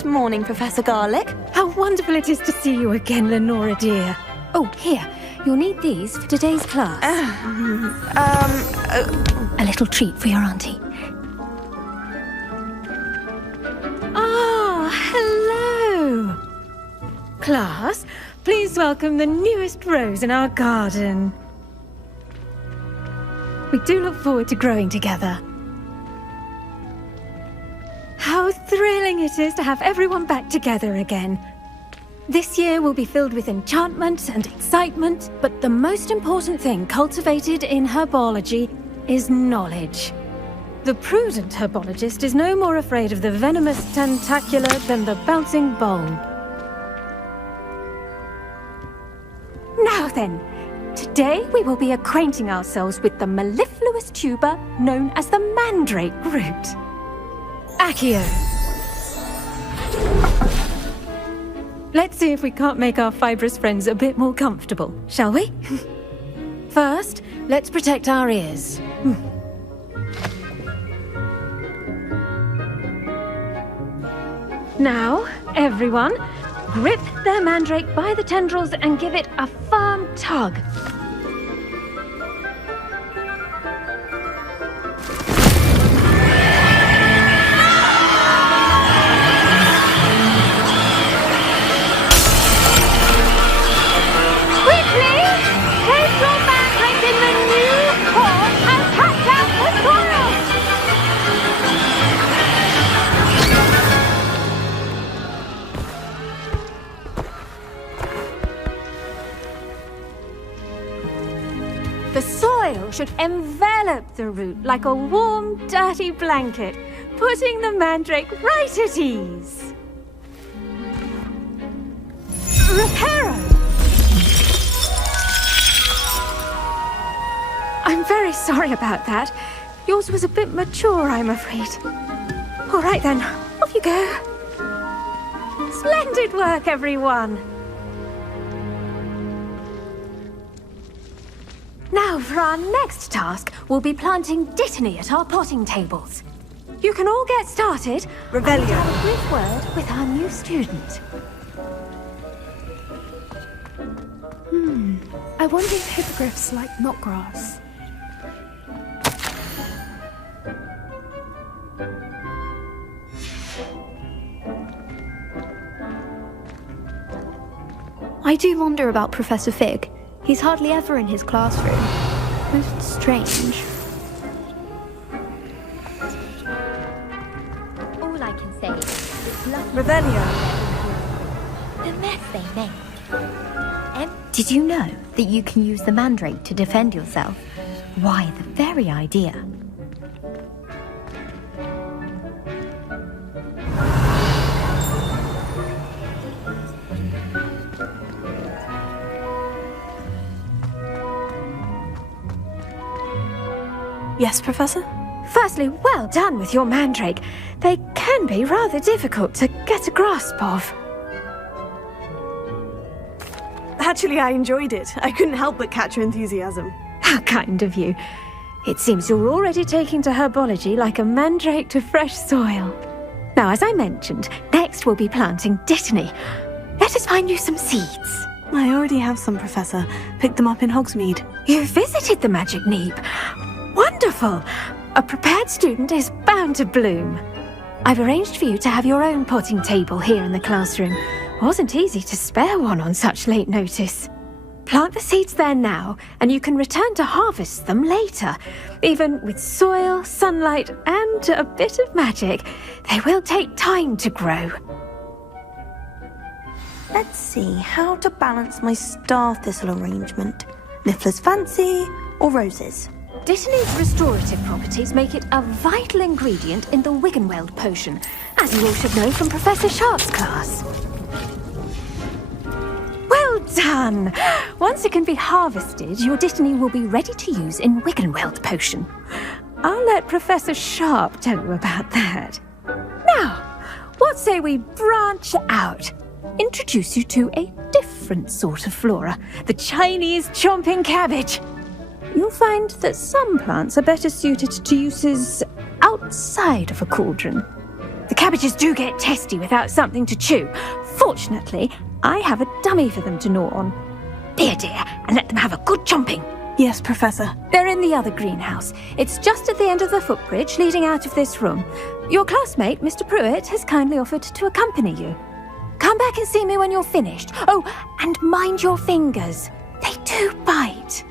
Good morning, Professor Garlic. How wonderful it is to see you again, Lenora dear. Oh, here, you'll need these for today's class. A little treat for your auntie. Ah, hello. Class, please welcome the newest rose in our garden. We do look forward to growing together. How thrilling it is to have everyone back together again. This year will be filled with enchantment and excitement, but the most important thing cultivated in herbology is knowledge. The prudent herbologist is no more afraid of the venomous tentacular than the bouncing bulb. Now then, today we will be acquainting ourselves with the mellifluous tuber known as the mandrake root. Accio. Let's see if we can't make our fibrous friends a bit more comfortable, shall we? First, let's protect our ears. Now, everyone, grip their mandrake by the tendrils and give it a firm tug. The soil should envelop the root like a warm, dirty blanket, putting the mandrake right at ease. Reparo! I'm very sorry about that. Yours was a bit mature, I'm afraid. All right then, off you go. Splendid work, everyone. Now, for our next task, we'll be planting Dittany at our potting tables. You can all get started. Revelio. Have a brief word with our new student. I wonder if hippogriffs like knotgrass. I do wonder about Professor Fig. He's hardly ever in his classroom. Most strange. All I can say is it's lucky Revelio. the mess they make. Did you know that you can use the mandrake to defend yourself? Why, the very idea. Yes, Professor? Firstly, well done with your mandrake. They can be rather difficult to get a grasp of. Actually, I enjoyed it. I couldn't help but catch your enthusiasm. How kind of you. It seems you're already taking to herbology like a mandrake to fresh soil. Now, as I mentioned, next we'll be planting Dittany. Let us find you some seeds. I already have some, Professor. Picked them up in Hogsmeade. You visited the Magic Neep. Wonderful! A prepared student is bound to bloom. I've arranged for you to have your own potting table here in the classroom. Wasn't easy to spare one on such late notice. Plant the seeds there now, and you can return to harvest them later. Even with soil, sunlight, and a bit of magic, they will take time to grow. Let's see how to balance my star thistle arrangement. Niffler's fancy or roses? Dittany's restorative properties make it a vital ingredient in the Wiggenweld potion, as you all should know from Professor Sharp's class. Well done! Once it can be harvested, your Dittany will be ready to use in Wiggenweld potion. I'll let Professor Sharp tell you about that. Now, what say we branch out? Introduce you to a different sort of flora, the Chinese chomping cabbage. You'll find that some plants are better suited to uses outside of a cauldron. The cabbages do get testy without something to chew. Fortunately, I have a dummy for them to gnaw on. Dear, and let them have a good chomping. Yes, Professor. They're in the other greenhouse. It's just at the end of the footbridge leading out of this room. Your classmate, Mr. Pruitt, has kindly offered to accompany you. Come back and see me when you're finished. Oh, and mind your fingers. They do bite.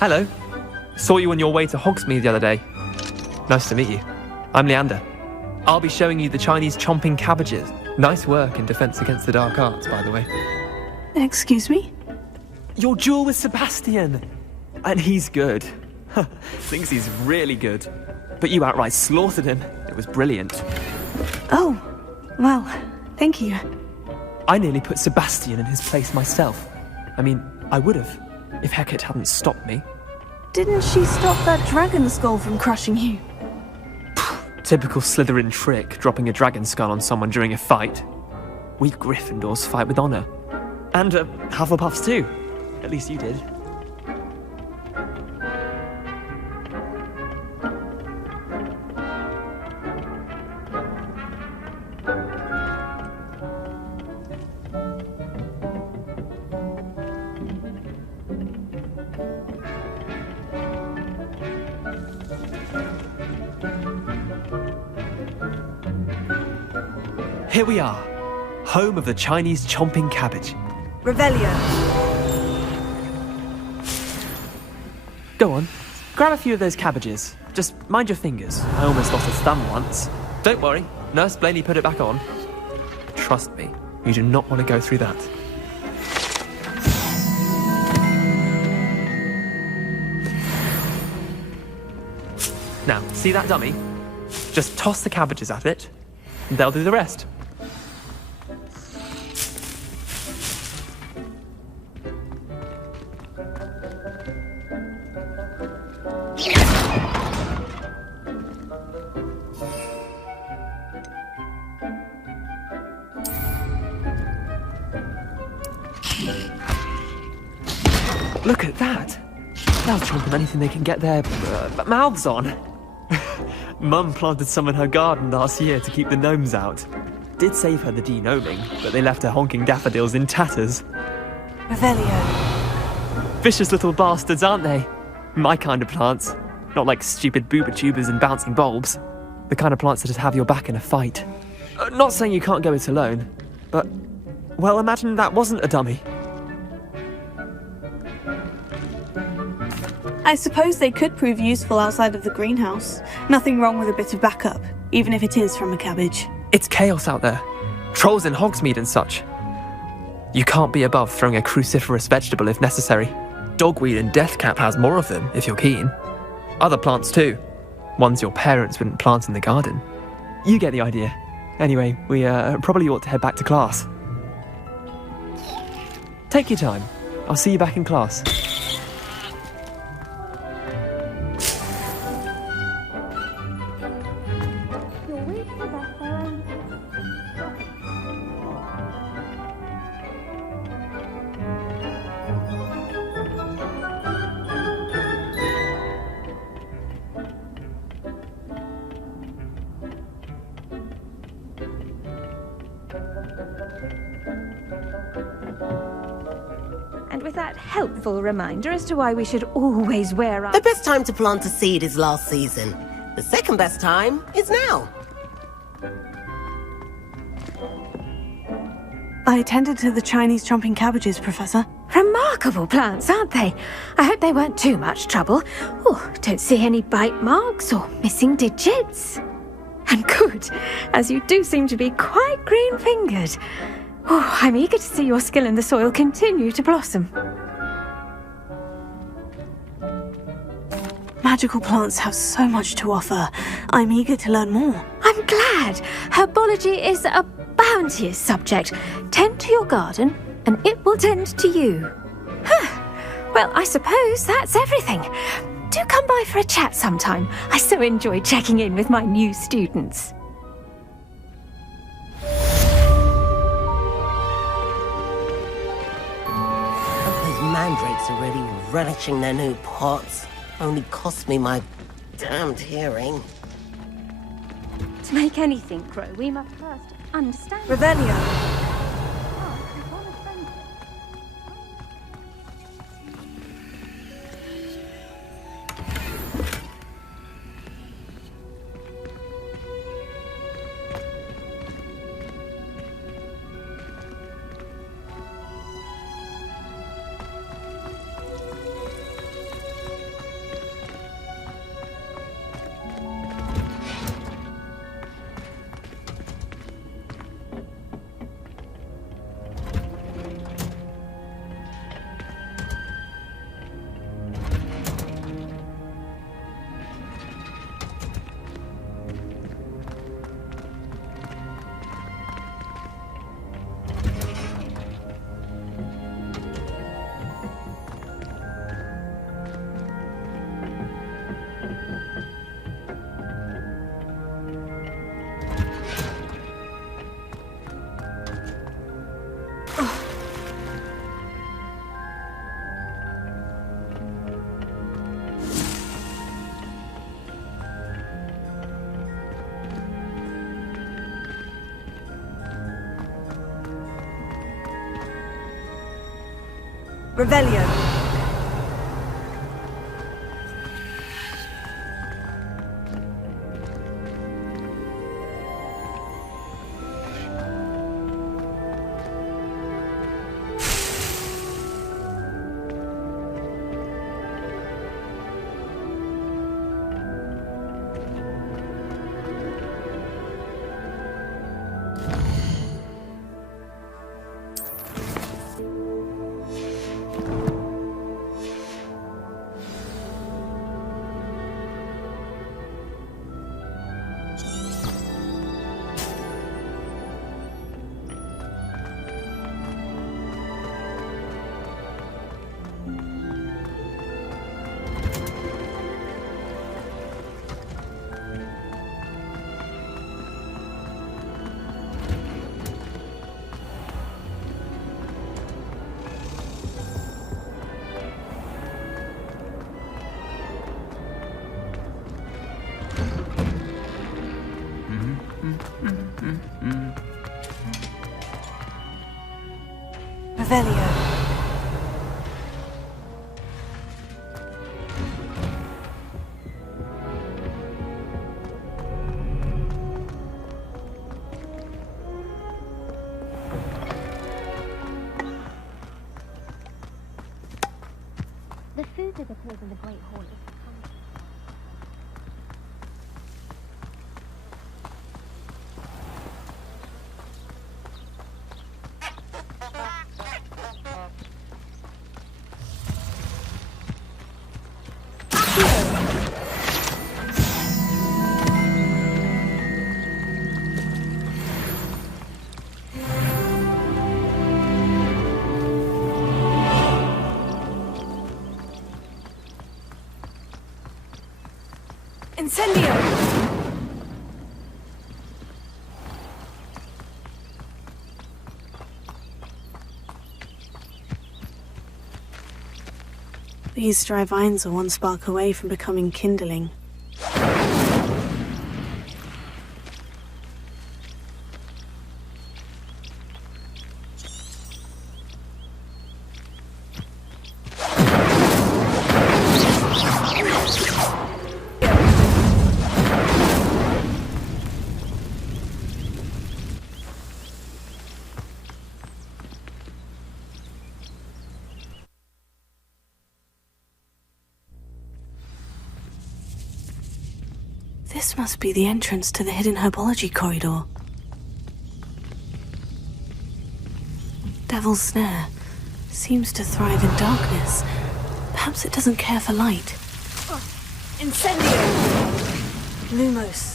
Hello. Saw you on your way to Hogsmeade the other day. Nice to meet you. I'm Leander. I'll be showing you the Chinese chomping cabbages. Nice work in Defense Against the Dark Arts, by the way. Excuse me? Your duel with Sebastian! And he's good. Thinks he's really good. But you outright slaughtered him. It was brilliant. Oh, well, thank you. I nearly put Sebastian in his place myself. I mean, I would have, if Hecate hadn't stopped me. Didn't she stop that dragon skull from crushing you? Typical Slytherin trick, dropping a dragon skull on someone during a fight. We Gryffindors fight with honour. And Hufflepuffs too. At least you did. Here we are, home of the Chinese chomping cabbage. Revelio. Go on, grab a few of those cabbages. Just mind your fingers. I almost lost a thumb once. Don't worry, Nurse Blaney put it back on. Trust me, you do not want to go through that. Now, see that dummy? Just toss the cabbages at it, and they'll do the rest. Look at that! They'll chomp on anything they can get their mouths on. Mum planted some in her garden last year to keep the gnomes out. Did save her the de-gnoming, but they left her honking daffodils in tatters. Revelio. Vicious little bastards, aren't they? My kind of plants. Not like stupid booba tubers and bouncing bulbs. The kind of plants that'd have your back in a fight. Not saying you can't go it alone, but, well, imagine that wasn't a dummy. I suppose they could prove useful outside of the greenhouse. Nothing wrong with a bit of backup, even if it is from a cabbage. It's chaos out there. Trolls in Hogsmeade and such. You can't be above throwing a cruciferous vegetable if necessary. Dogweed and deathcap has more of them, if you're keen. Other plants too. Ones your parents wouldn't plant in the garden. You get the idea. Anyway, we probably ought to head back to class. Take your time. I'll see you back in class. And with that helpful reminder as to why we should always wear our... The best time to plant a seed is last season. The second best time is now. I attended to the Chinese chomping cabbages, Professor. Remarkable plants, aren't they? I hope they weren't too much trouble. Oh, don't see any bite marks or missing digits. And good, as you do seem to be quite green-fingered. Oh, I'm eager to see your skill in the soil continue to blossom. Magical plants have so much to offer. I'm eager to learn more. I'm glad. Herbology is a bounteous subject. Tend to your garden, and it will tend to you. Well, I suppose that's everything. Do come by for a chat sometime. I so enjoy checking in with my new students. Those mandrakes are really relishing their new pots. Only cost me my damned hearing. To make anything grow, we must first understand. Revelio. Revelio. Revelio. The food visitors in the Great Hall is Incendio! These dry vines are one spark away from becoming kindling. This must be the entrance to the hidden herbology corridor. Devil's Snare seems to thrive in darkness. Perhaps it doesn't care for light. Incendio! Lumos.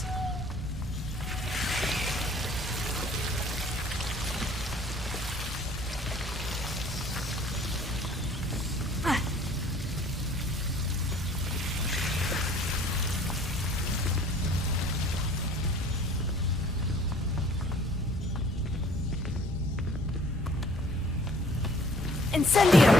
Incendio!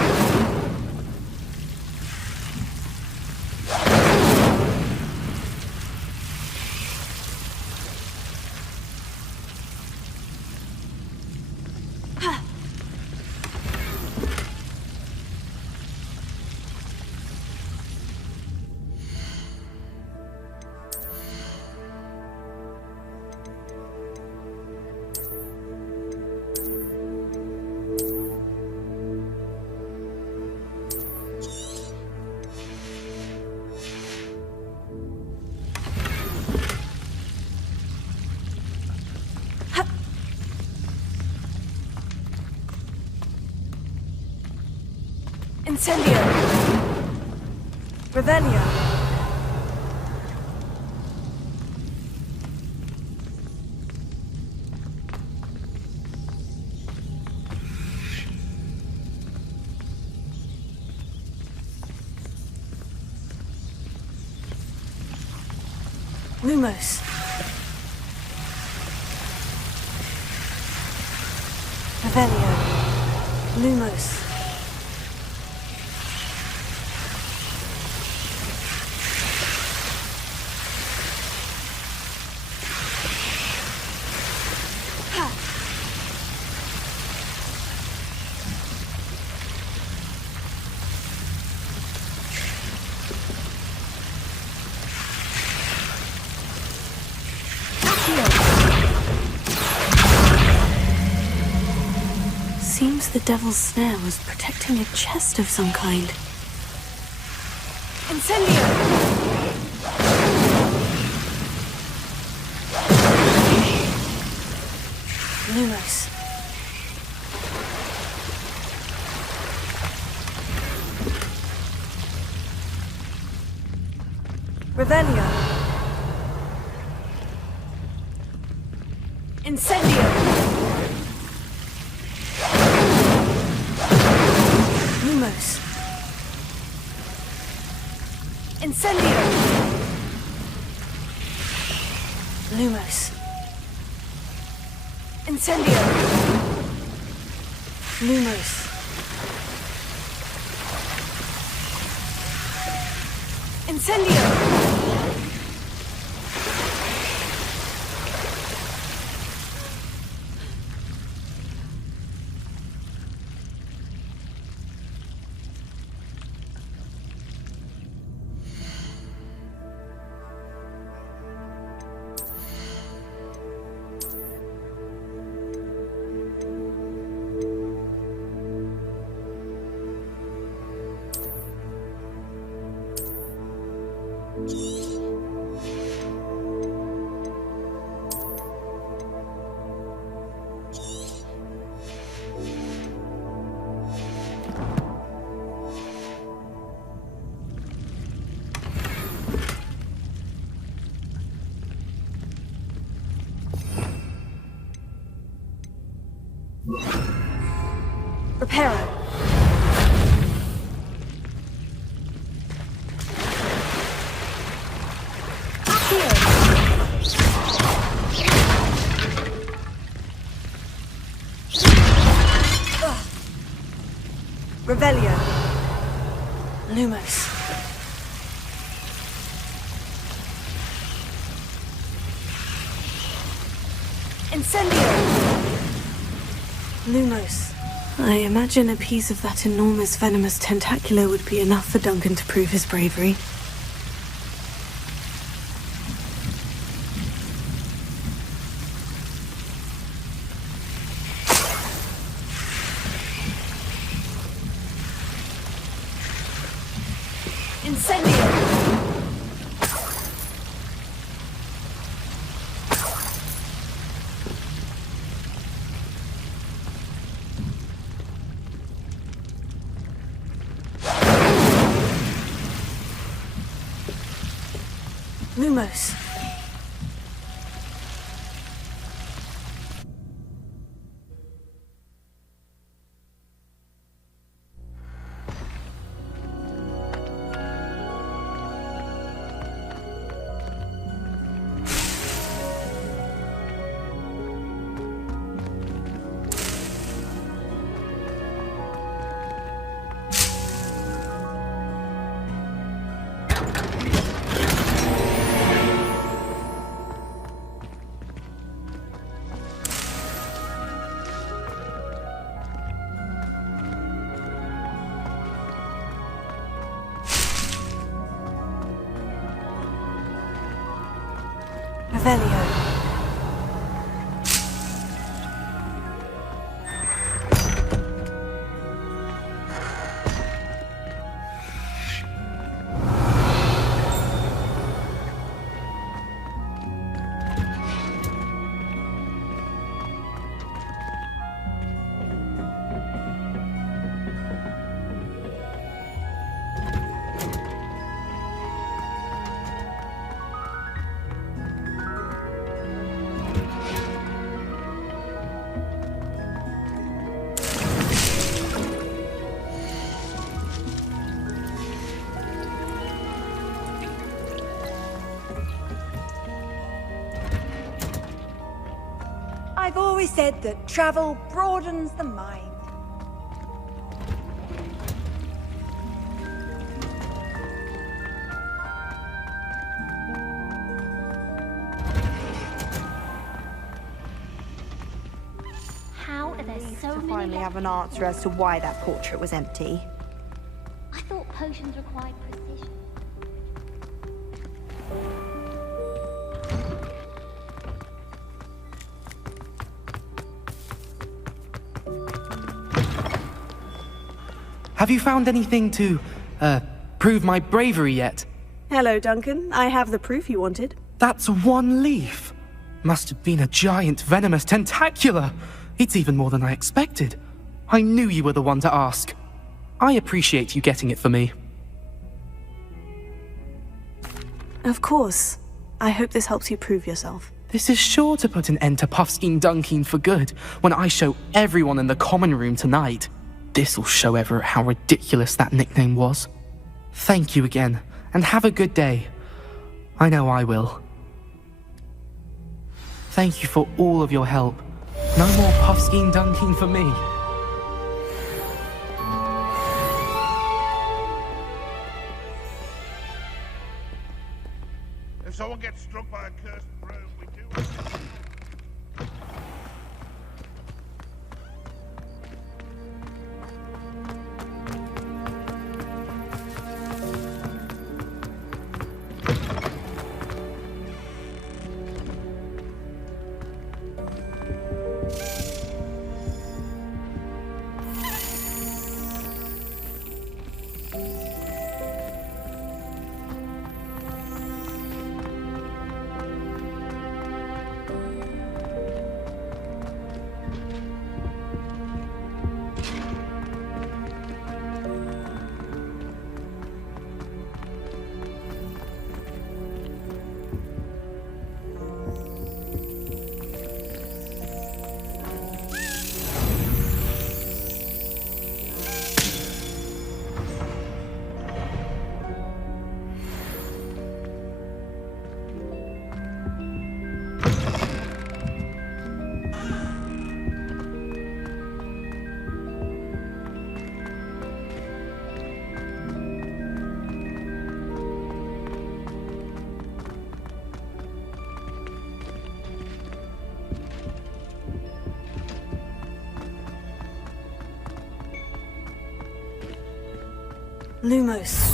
Incendio! Revelio! Lumos. Revelio. Lumos. Seems the devil's snare was protecting a chest of some kind. Incendio! Lumos. Revelio. Incendio! Lumos. Incendio! Lumos. Incendio! Lumos. Incendio! Reparo. Revelio. Lumos. Incendio. Lumos. I imagine a piece of that enormous venomous tentacular would be enough for Duncan to prove his bravery. Incendio! Lumos. Revelio. I've always said that travel broadens the mind. How are there so To many finally have an answer as to why that portrait was empty. I thought potions required precision. Have you found anything to, prove my bravery yet? Hello, Duncan. I have the proof you wanted. That's one leaf. Must have been a giant venomous tentacula. It's even more than I expected. I knew you were the one to ask. I appreciate you getting it for me. Of course. I hope this helps you prove yourself. This is sure to put an end to Puffskein Dunkeen for good when I show everyone in the common room tonight. This'll show Everett how ridiculous that nickname was. Thank you again, and have a good day. I know I will. Thank you for all of your help. No more Puffskein Dunkeen for me. If someone gets struck by a cursed broom, we do. Lumos.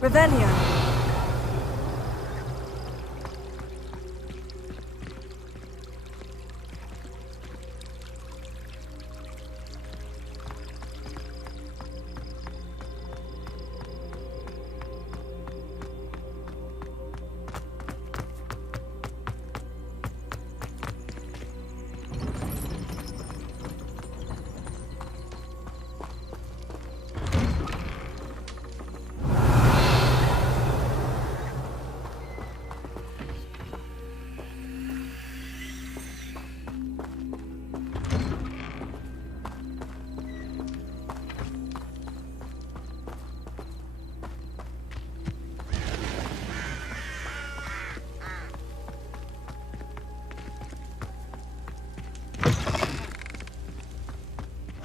Revelio.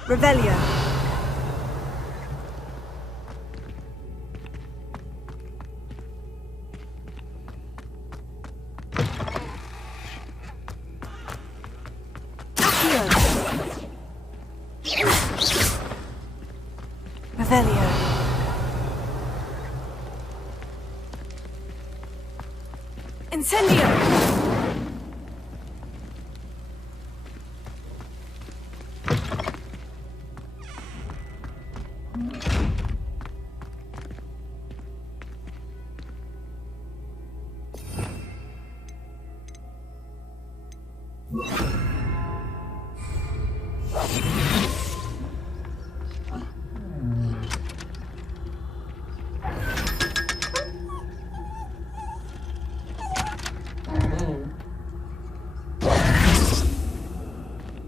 Revelio. Accio. Revelio. Incendio!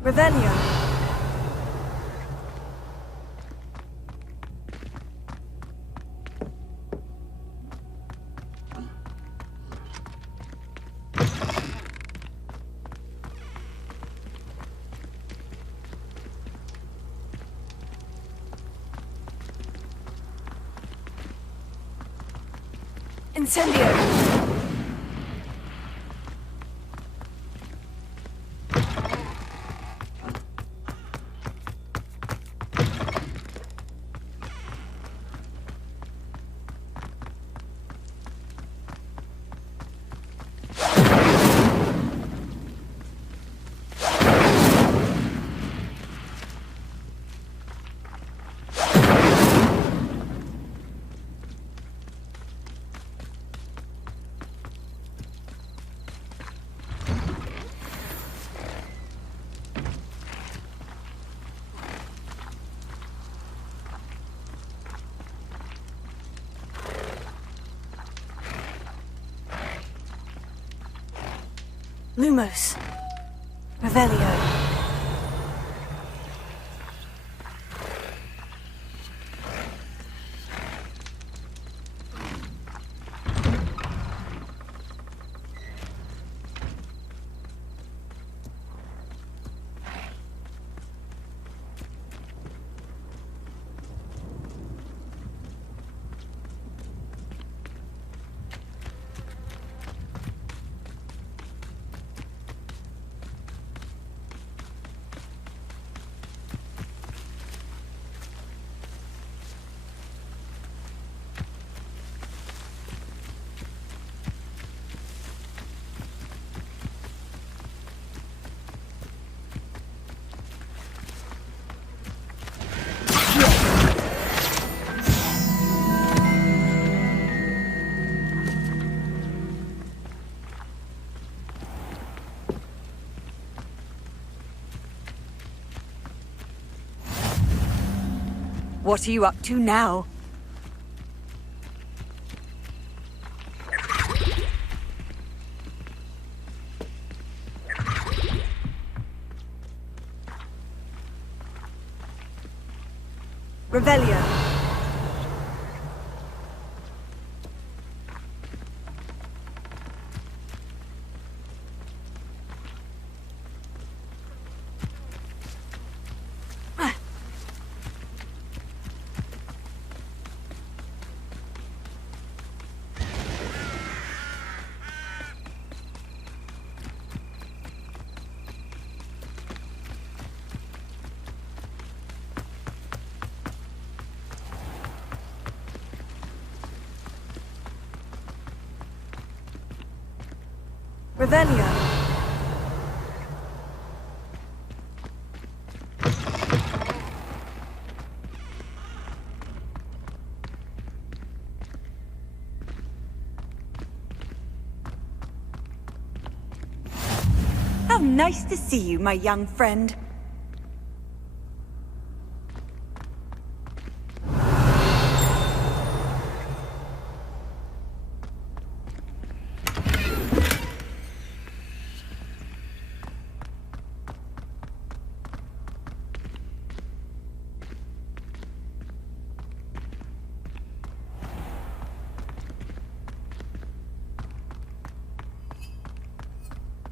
Revelio. Incendio. Lumos. Revelio. What are you up to now? Revelio. Revelio. How nice to see you, my young friend.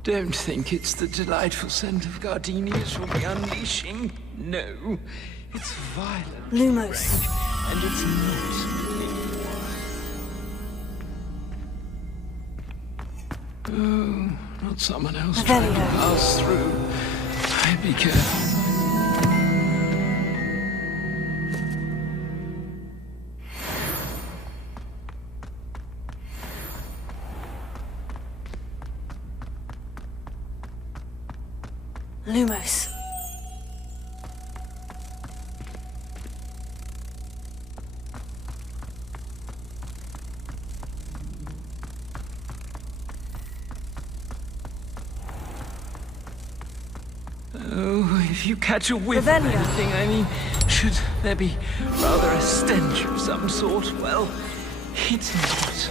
Don't think it's the delightful scent of gardenias we'll be unleashing. No, it's violent. Lumos. Range, and it's not. Oh, not someone else trying to pass through. Be careful. Lumos. Oh, if you catch a whiff of Revelio. anything, I mean, should there be rather a stench of some sort? Well, it's not.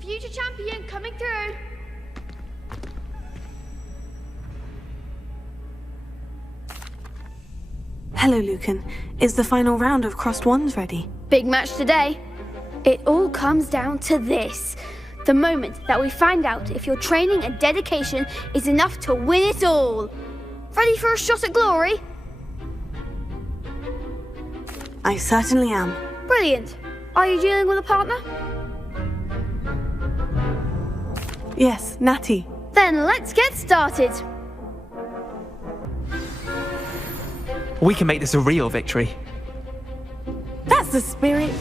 Future champion coming through. Hello, Lucan. Is the final round of Crossed Wands ready? Big match today. It all comes down to this. The moment that we find out if your training and dedication is enough to win it all. Ready for a shot at glory? I certainly am. Brilliant. Are you dealing with a partner? Yes, Natty. Then let's get started. We can make this a real victory. That's the spirit.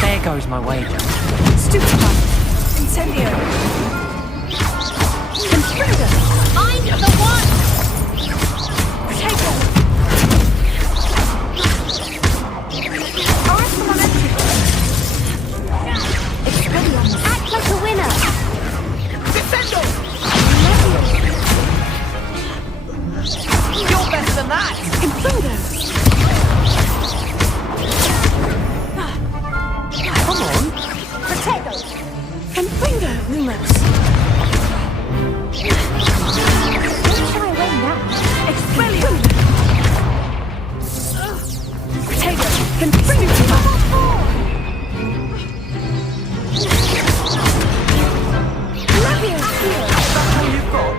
There goes my wager. Stupefy. Incendio. Conspirator. I'm the one! Potato. Arrest them on entry. Expelliarmus. Act like a winner! Defendo. You're better than that. Confundo. Come on. Potato. Confundo, Lumos. Don't shy away now. Expelliarmus. Potato. Confundo. That's all you've got.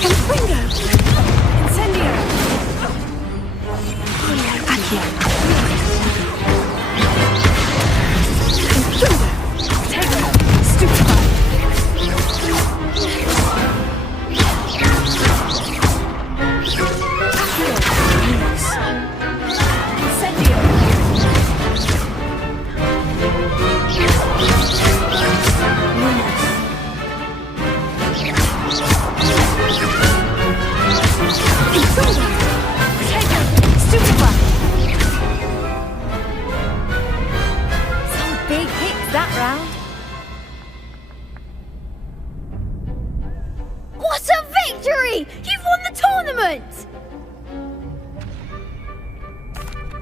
Confundo. Incendio. Accio. Potato. Stupefy. Incendio. Potato.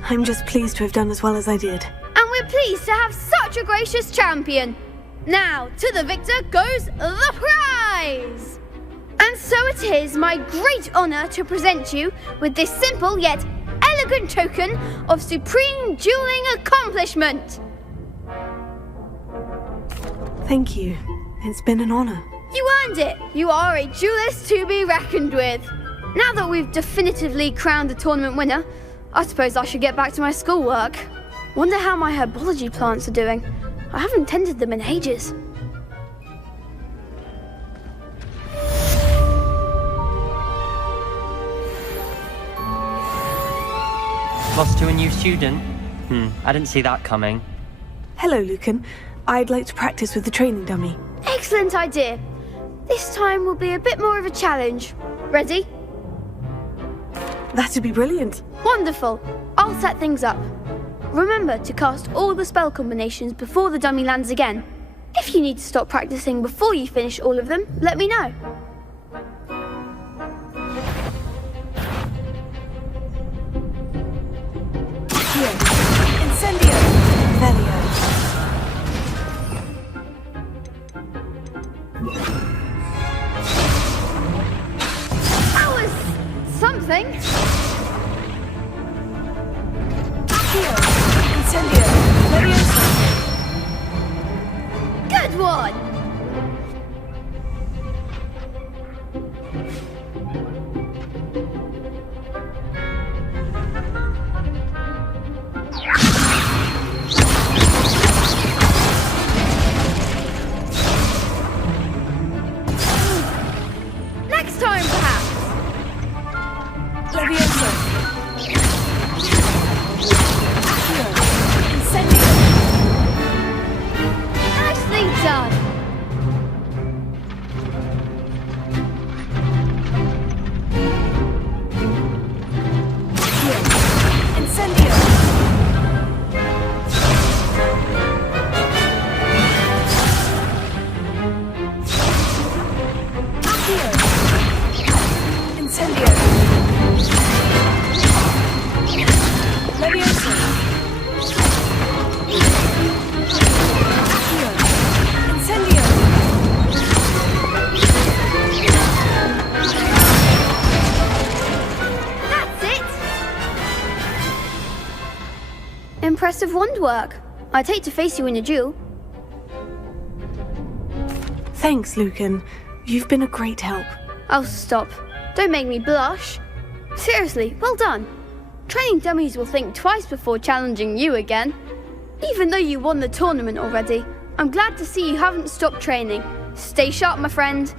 I'm just pleased to have done as well as I did. And we're pleased to have such a gracious champion. Now, to the victor goes the prize! And so it is my great honour to present you with this simple yet elegant token of supreme dueling accomplishment. Thank you. It's been an honour. You earned it. You are a duelist to be reckoned with. Now that we've definitively crowned the tournament winner, I suppose I should get back to my schoolwork. Wonder how my herbology plants are doing. I haven't tended them in ages. Lost to a new student? I didn't see that coming. Hello, Lucan. I'd like to practice with the training dummy. Excellent idea. This time will be a bit more of a challenge. Ready? That'd be brilliant. Wonderful. I'll set things up. Remember to cast all the spell combinations before the dummy lands again. If you need to stop practicing before you finish all of them, let me know. Incendio! Velio. That was something. Incendio! Leviosa! Good one! Next time, perhaps. Leviosa! Incendio! Nicely done. Incendio! Incendio! Leviosa! Incendio! That's it. Impressive wand work. I'd hate to face you in a duel. Thanks, Lucan. You've been a great help. Oh, stop. Don't make me blush. Seriously, well done. Training dummies will think twice before challenging you again. Even though you won the tournament already, I'm glad to see you haven't stopped training. Stay sharp, my friend.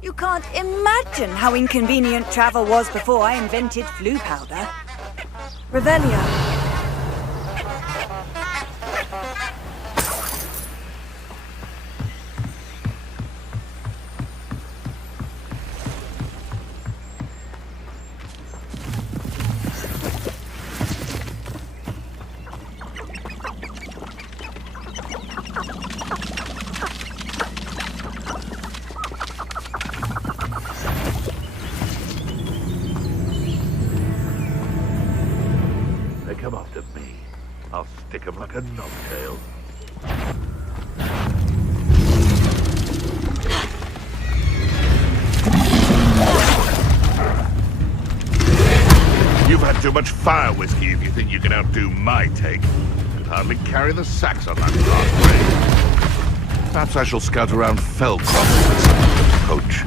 You can't imagine how inconvenient travel was before I invented flu powder. Revelio. Come after me. I'll stick 'em like a knobtail. You've had too much fire whiskey if you think you can outdo my take. Could hardly carry the sacks on that last raid. Perhaps I shall scout around Felcroft with some coach.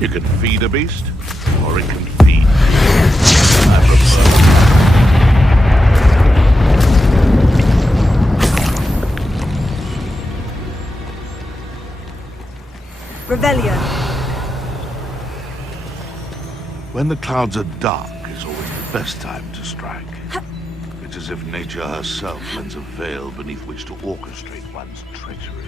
You can feed a beast, or it can feed. Revelio. When the clouds are dark is always the best time to strike. It's as if nature herself lends a veil beneath which to orchestrate one's treachery.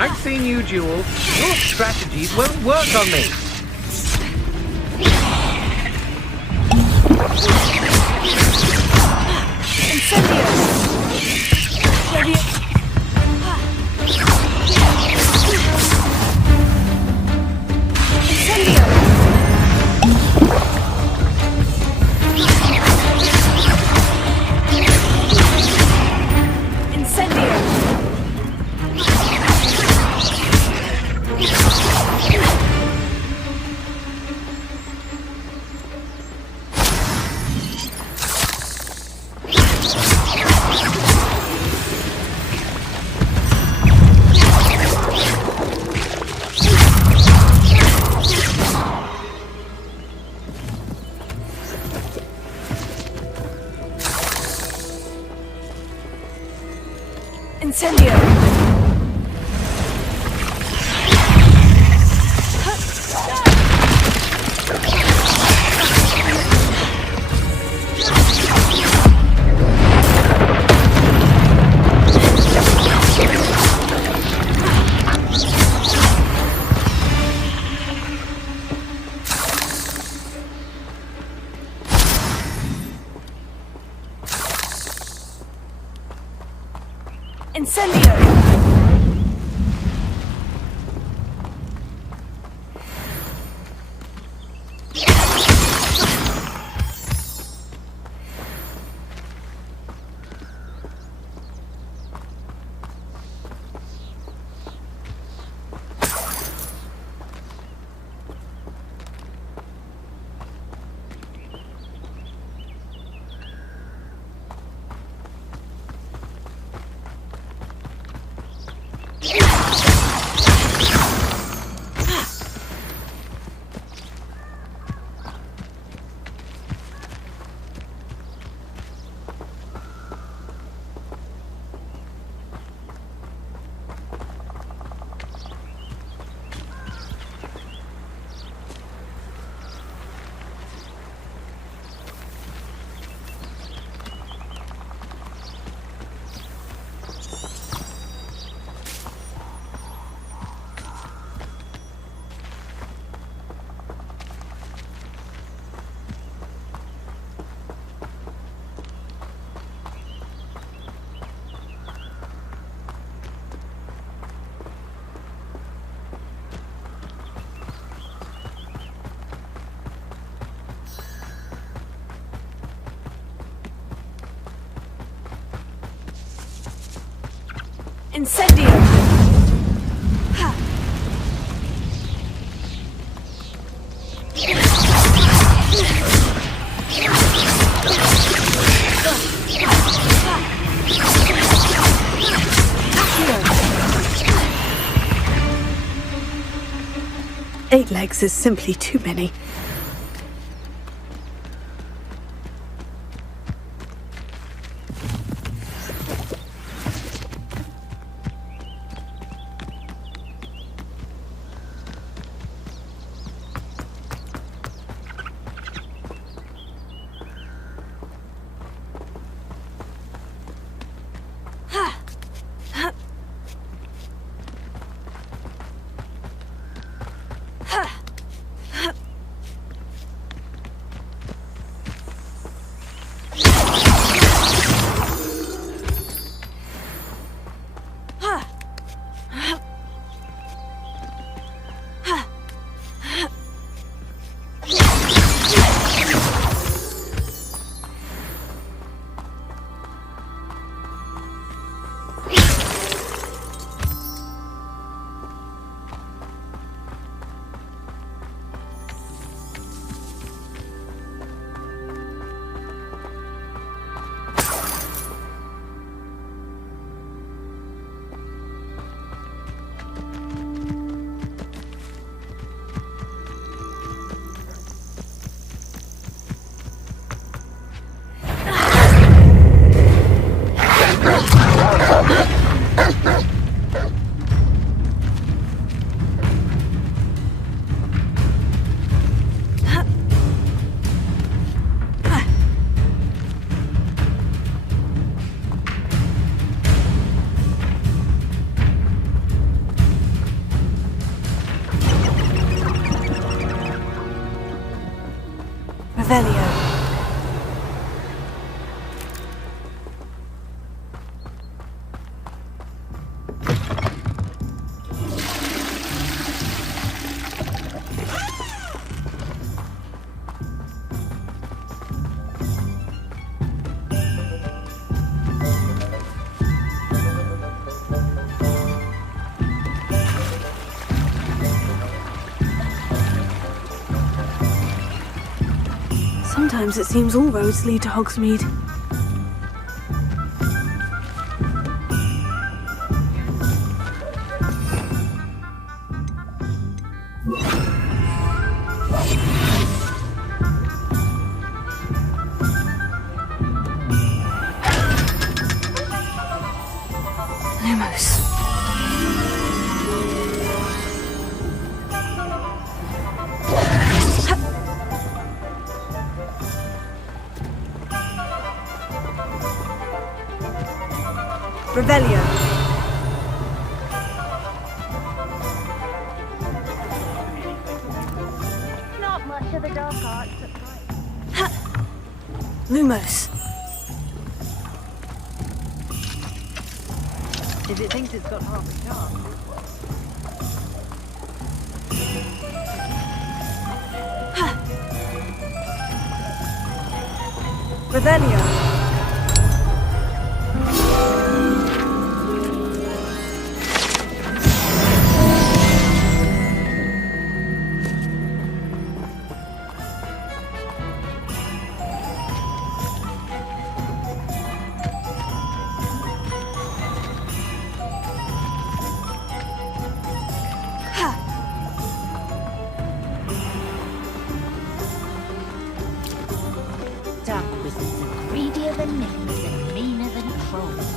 I've seen you, Jewel. Your strategies won't work on me. Incendio! Incendio! Incendio! Eight legs is simply too many. Revelio. Sometimes it seems all roads lead to Hogsmeade. Lumos. Revelio. Not much of the dark arts at night. Lumos. If it thinks it's got half a chance. Revelio. Dark wizards are greedier than niggers and meaner than trolls.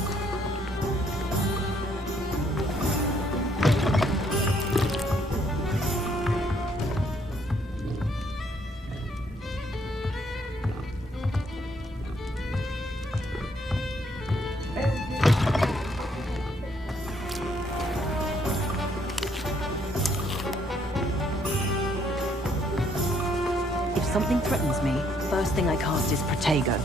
If something threatens me, first thing I cast is Protego.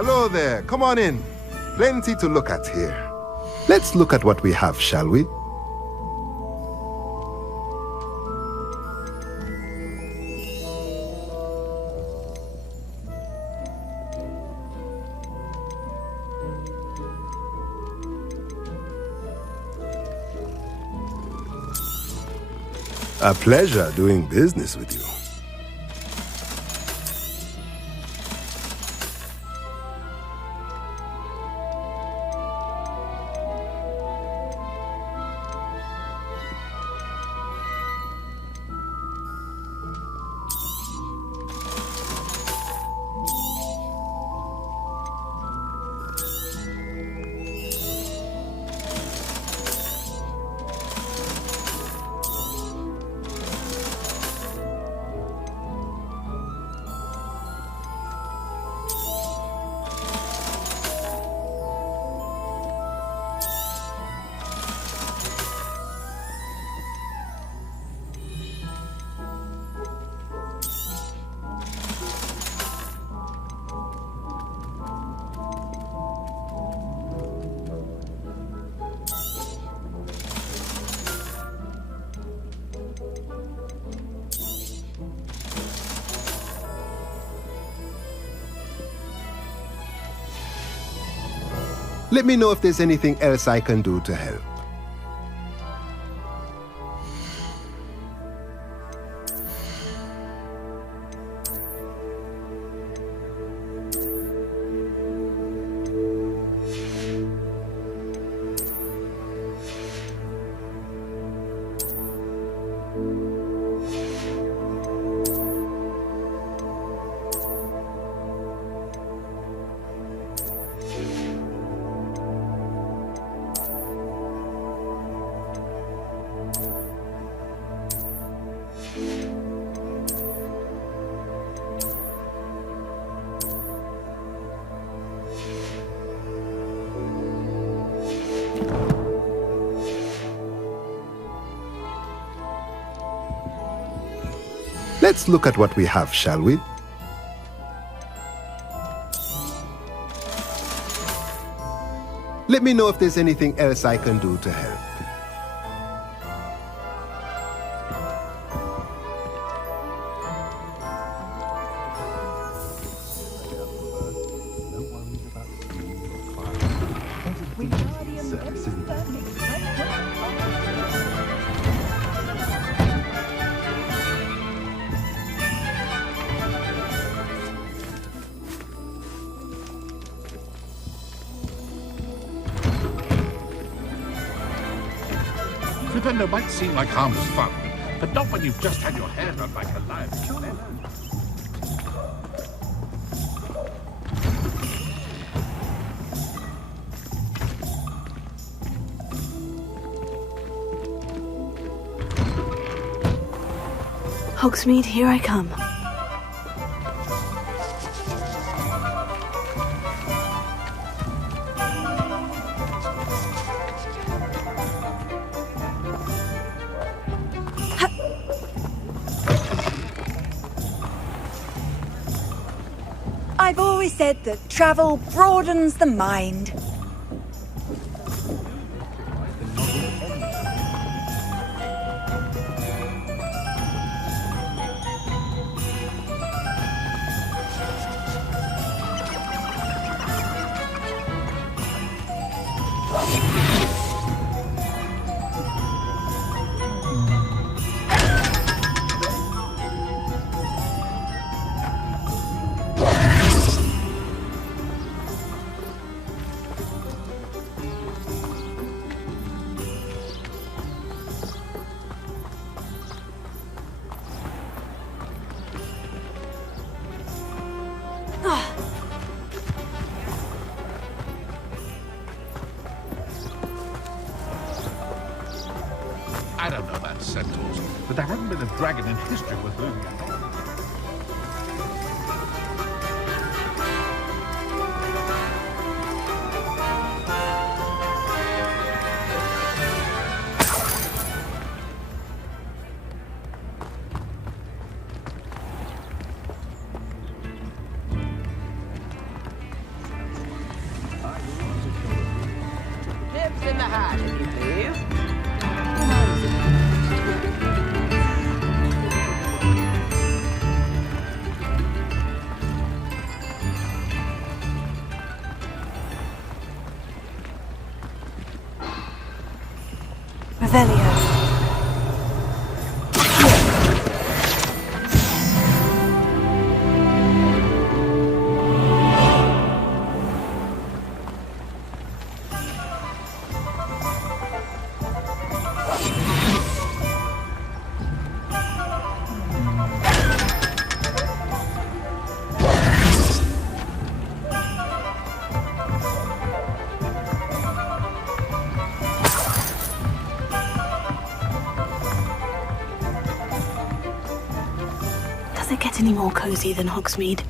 Hello there. Come on in. Plenty to look at here. Let's look at what we have, shall we? A pleasure doing business with you. Let me know if there's anything else I can do to help. Let's look at what we have, shall we? Let me know if there's anything else I can do to help. Defender might seem like harmless fun, but not when you've just had your hair done like a lion. Hogsmeade, here I come. I've always said that travel broadens the mind. I don't know about centaurs, but there hasn't been a dragon in history worth losing a head. Revelio. Does it get any more cozy than Hogsmeade?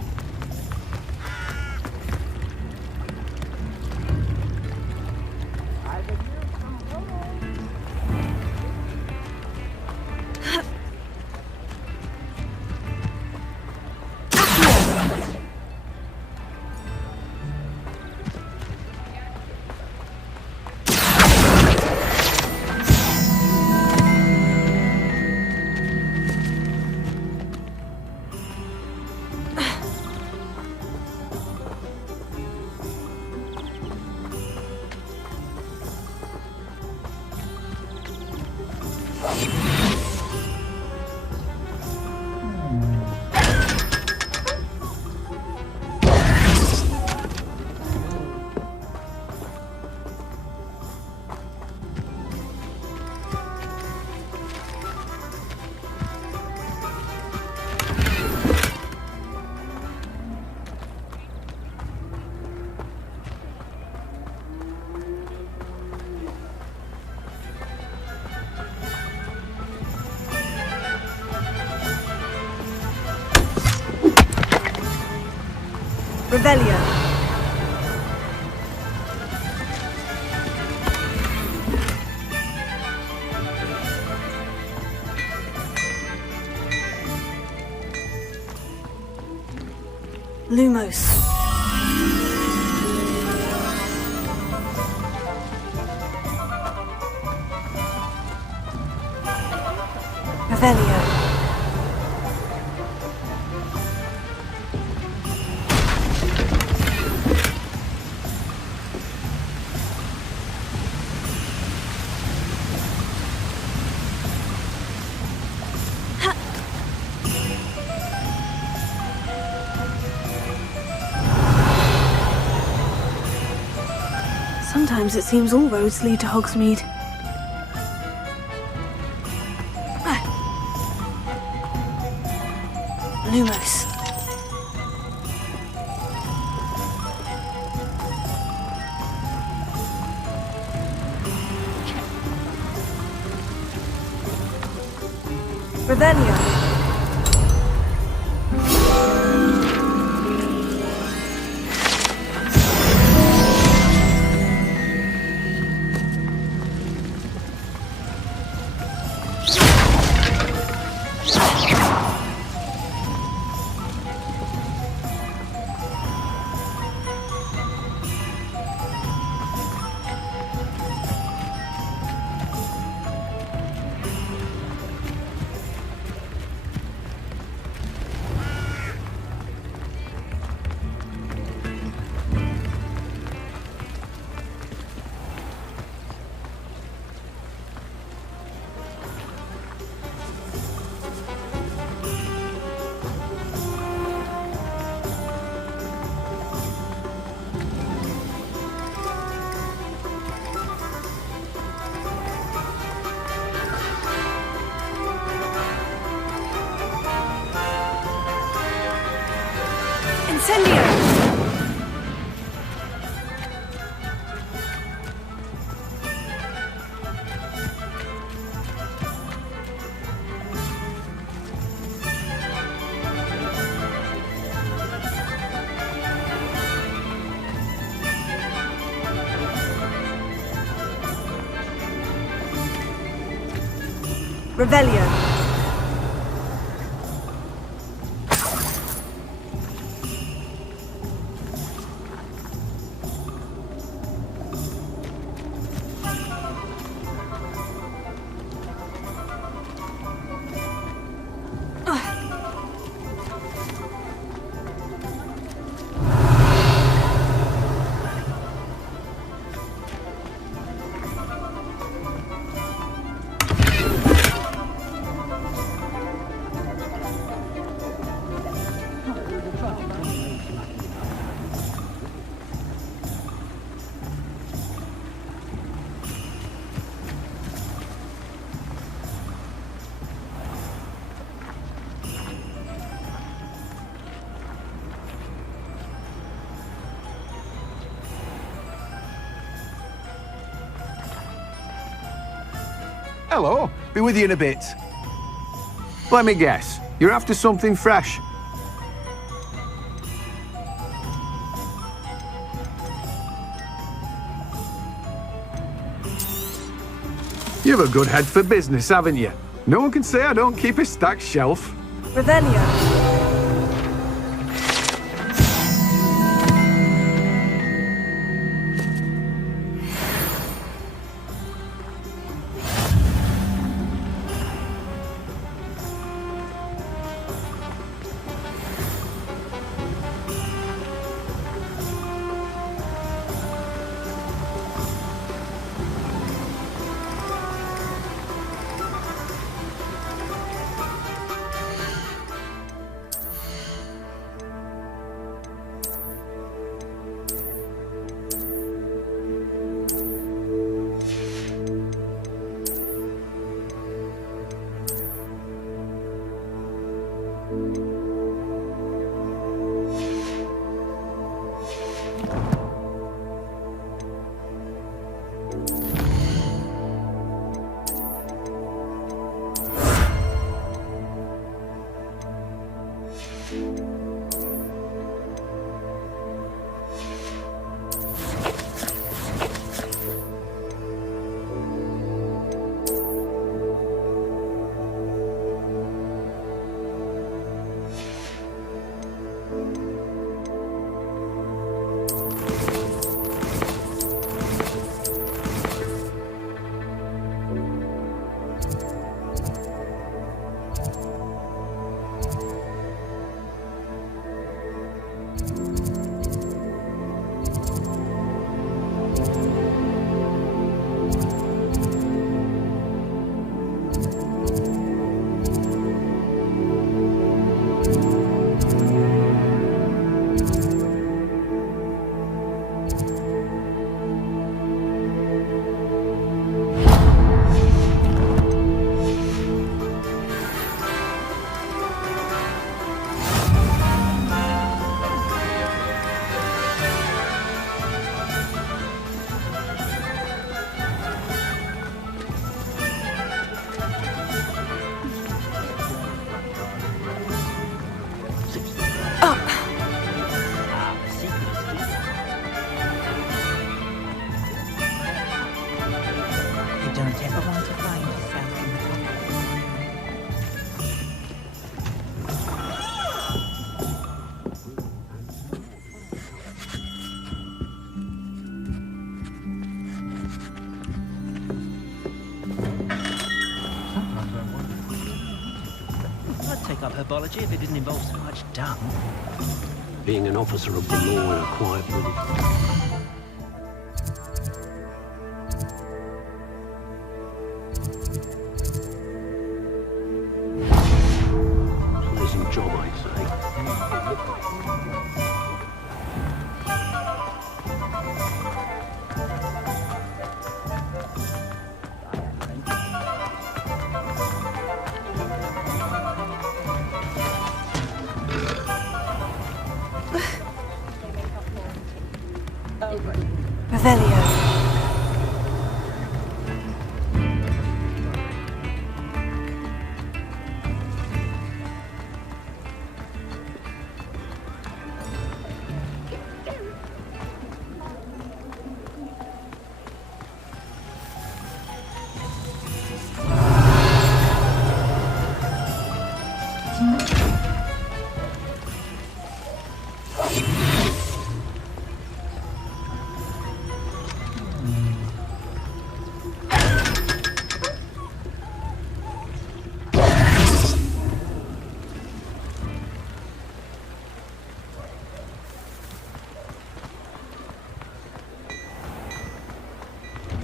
Revelio. Lumos. Revelio. Sometimes it seems all roads lead to Hogsmeade. Lumos. Revelio. Incendio! Revelio. Hello. Be with you in a bit. Let me guess. You're after something fresh. You've a good head for business, haven't you? No one can say I don't keep a stacked shelf. Revelio. Herbology if it didn't involve so much dung. Being an officer of the law in a quiet village. Pleasant job, I'd say. Revelio.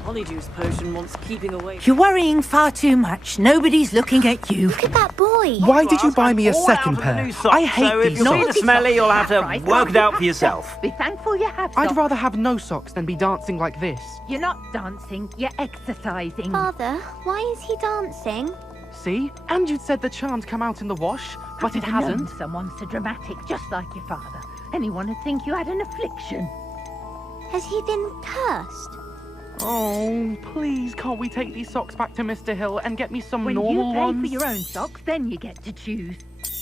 Honeydew potion wants keeping away. You're worrying far too much. Nobody's looking at you. Look at that boy. Why did you buy me a second pair? I hate so these if you see the socks. smelly, you'll have to work it out for yourself. Be thankful you have I'd socks. rather have no socks than be dancing like this. You're not dancing, you're exercising. Father, why is he dancing? See? And you'd said the charm'd come out in the wash, but it I've known hasn't. Someone so dramatic, just like your father. Anyone would think you had an affliction. Has he been cursed? Oh, please, can't we take these socks back to Mr. Hill and get me some When normal you pay ones? for your own socks, then you get to choose.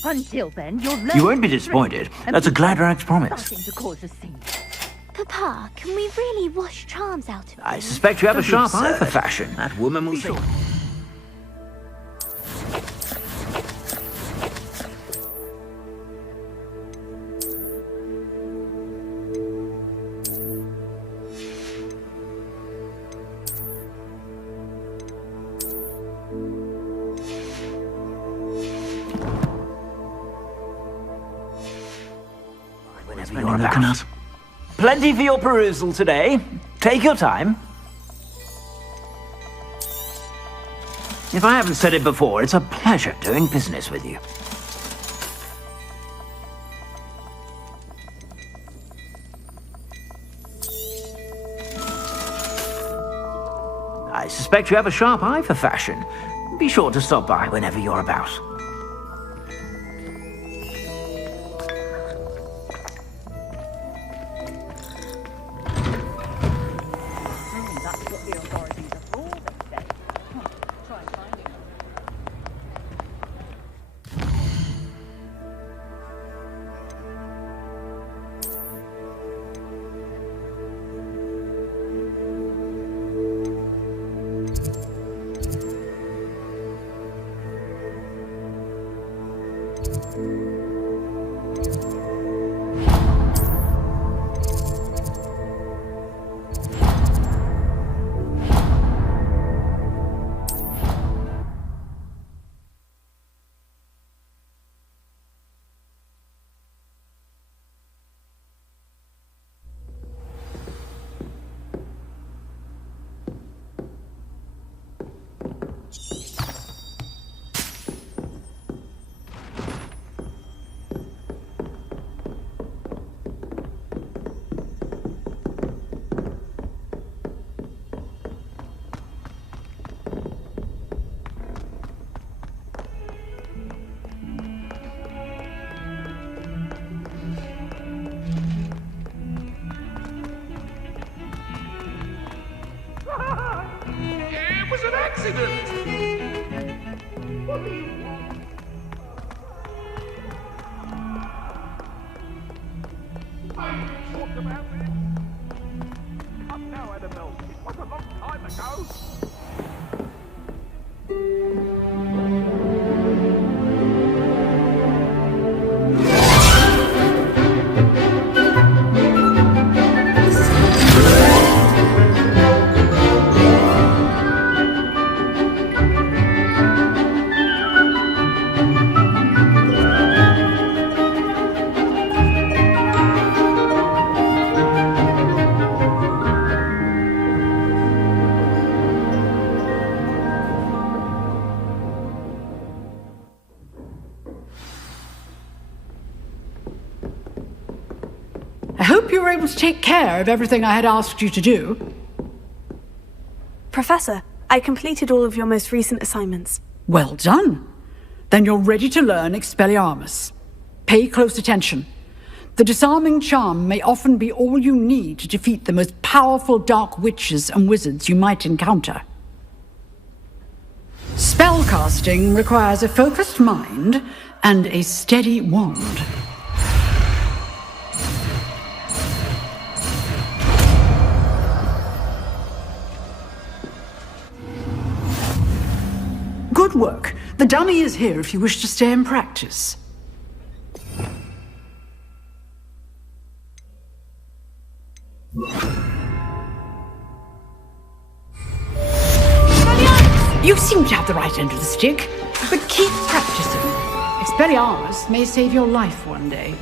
Until then, you'll learn. You won't be disappointed. That's a glad rags promise. Starting to cause a scene. Papa, can we really wash charms out of I them? suspect you have a Don't be sharp eye for absurd. fashion. That woman will see. Whenever you're about. Plenty for your perusal today. Take your time. If I haven't said it before, it's a pleasure doing business with you. I suspect you have a sharp eye for fashion. Be sure to stop by whenever you're about. It was an accident! What do you want? I talked about this. Come now, Annabelle. It was a long time ago. I hope you were able to take care of everything I had asked you to do. Professor, I completed all of your most recent assignments. Well done. Then you're ready to learn Expelliarmus. Pay close attention. The disarming charm may often be all you need to defeat the most powerful dark witches and wizards you might encounter. Spellcasting requires a focused mind and a steady wand. Good work. The dummy is here if you wish to stay and practice. You seem to have the right end of the stick, but keep practicing. Expelliarmus may save your life one day.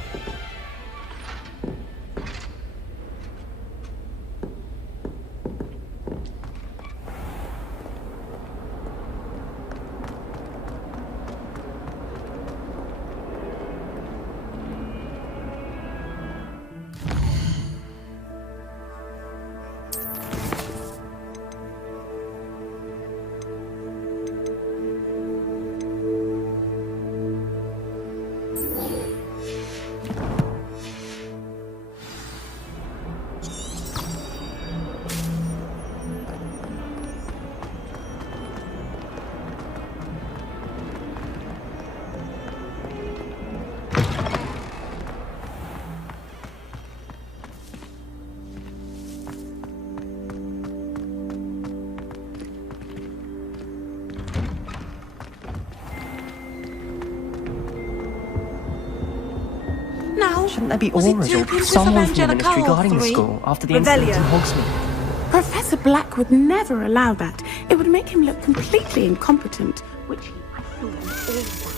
there be Was it auras too or concerned someone of from the ministry Angelica or guarding the three? school after the incident in Revelio. Hogsmeade? Professor Black would never allow that. It would make him look completely incompetent, which I thought was all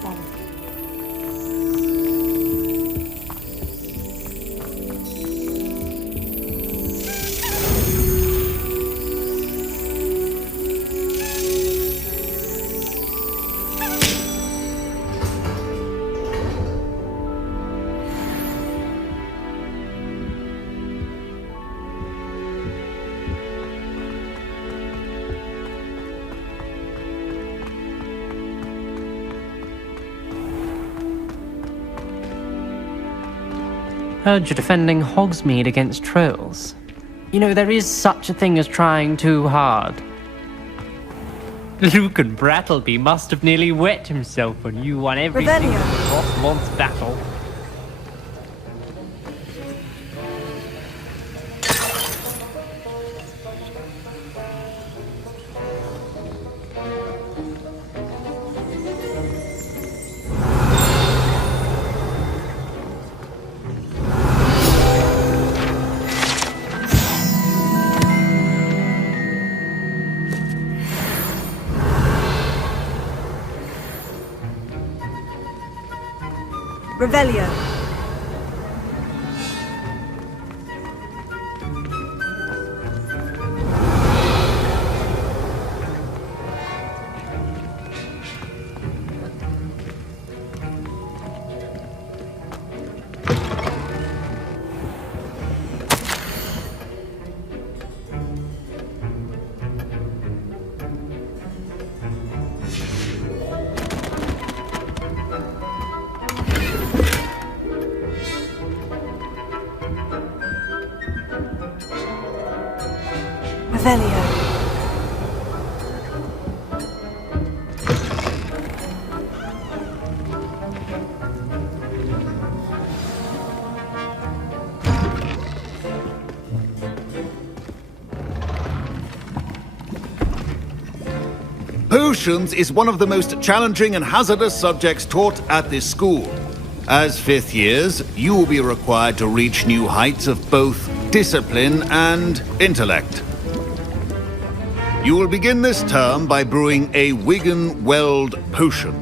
about on Heard you're defending Hogsmeade against trolls. You know, there is such a thing as trying too hard. Lucan Brattleby must have nearly wet himself when you won every single Frostmont's battle. Revelio. Revelio. Potions is one of the most challenging and hazardous subjects taught at this school. As fifth years, you will be required to reach new heights of both discipline and intellect. You will begin this term by brewing a Wigan-Weld potion.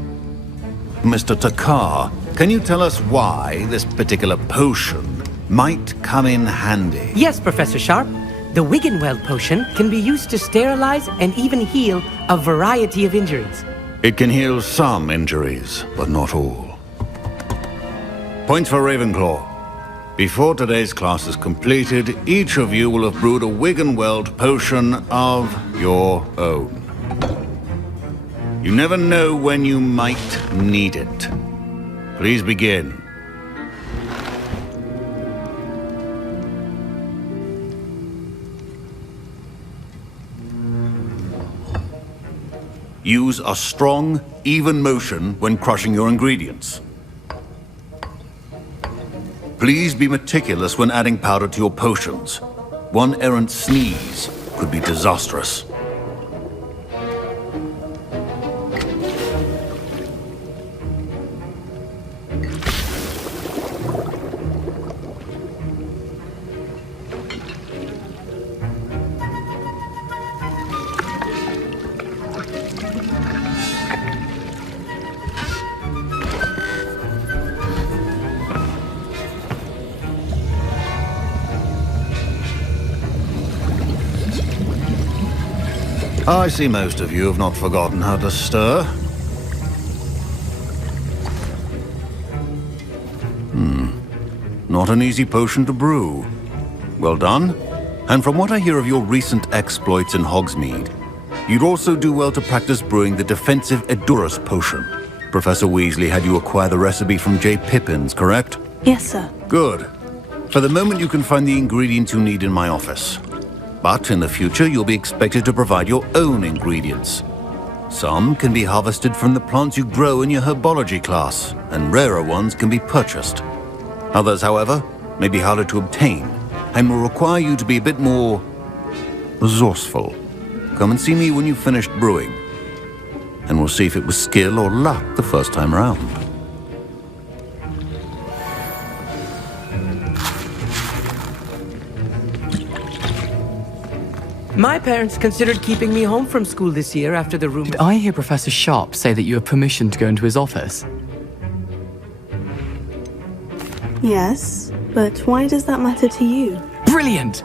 Mr. Takar, can you tell us why this particular potion might come in handy? Yes, Professor Sharp. The Wigan-Weld potion can be used to sterilize and even heal a variety of injuries. It can heal some injuries, but not all. Points for Ravenclaw. Before today's class is completed, each of you will have brewed a Wigan-Weld potion of your own. You never know when you might need it. Please begin. Use a strong, even motion when crushing your ingredients. Please be meticulous when adding powder to your potions. One errant sneeze could be disastrous. I see most of you have not forgotten how to stir. Not an easy potion to brew. Well done. And from what I hear of your recent exploits in Hogsmeade, you'd also do well to practice brewing the defensive Edurus potion. Professor Weasley had you acquire the recipe from J. Pippins, correct? Yes, sir. Good. For the moment, you can find the ingredients you need in my office. But in the future, you'll be expected to provide your own ingredients. Some can be harvested from the plants you grow in your herbology class, and rarer ones can be purchased. Others, however, may be harder to obtain, and will require you to be a bit more resourceful. Come and see me when you've finished brewing. and we'll see if it was skill or luck the first time round. My parents considered keeping me home from school this year after the rumor. Did I hear Professor Sharp say that you have permission to go into his office? Yes, but why does that matter to you? Brilliant!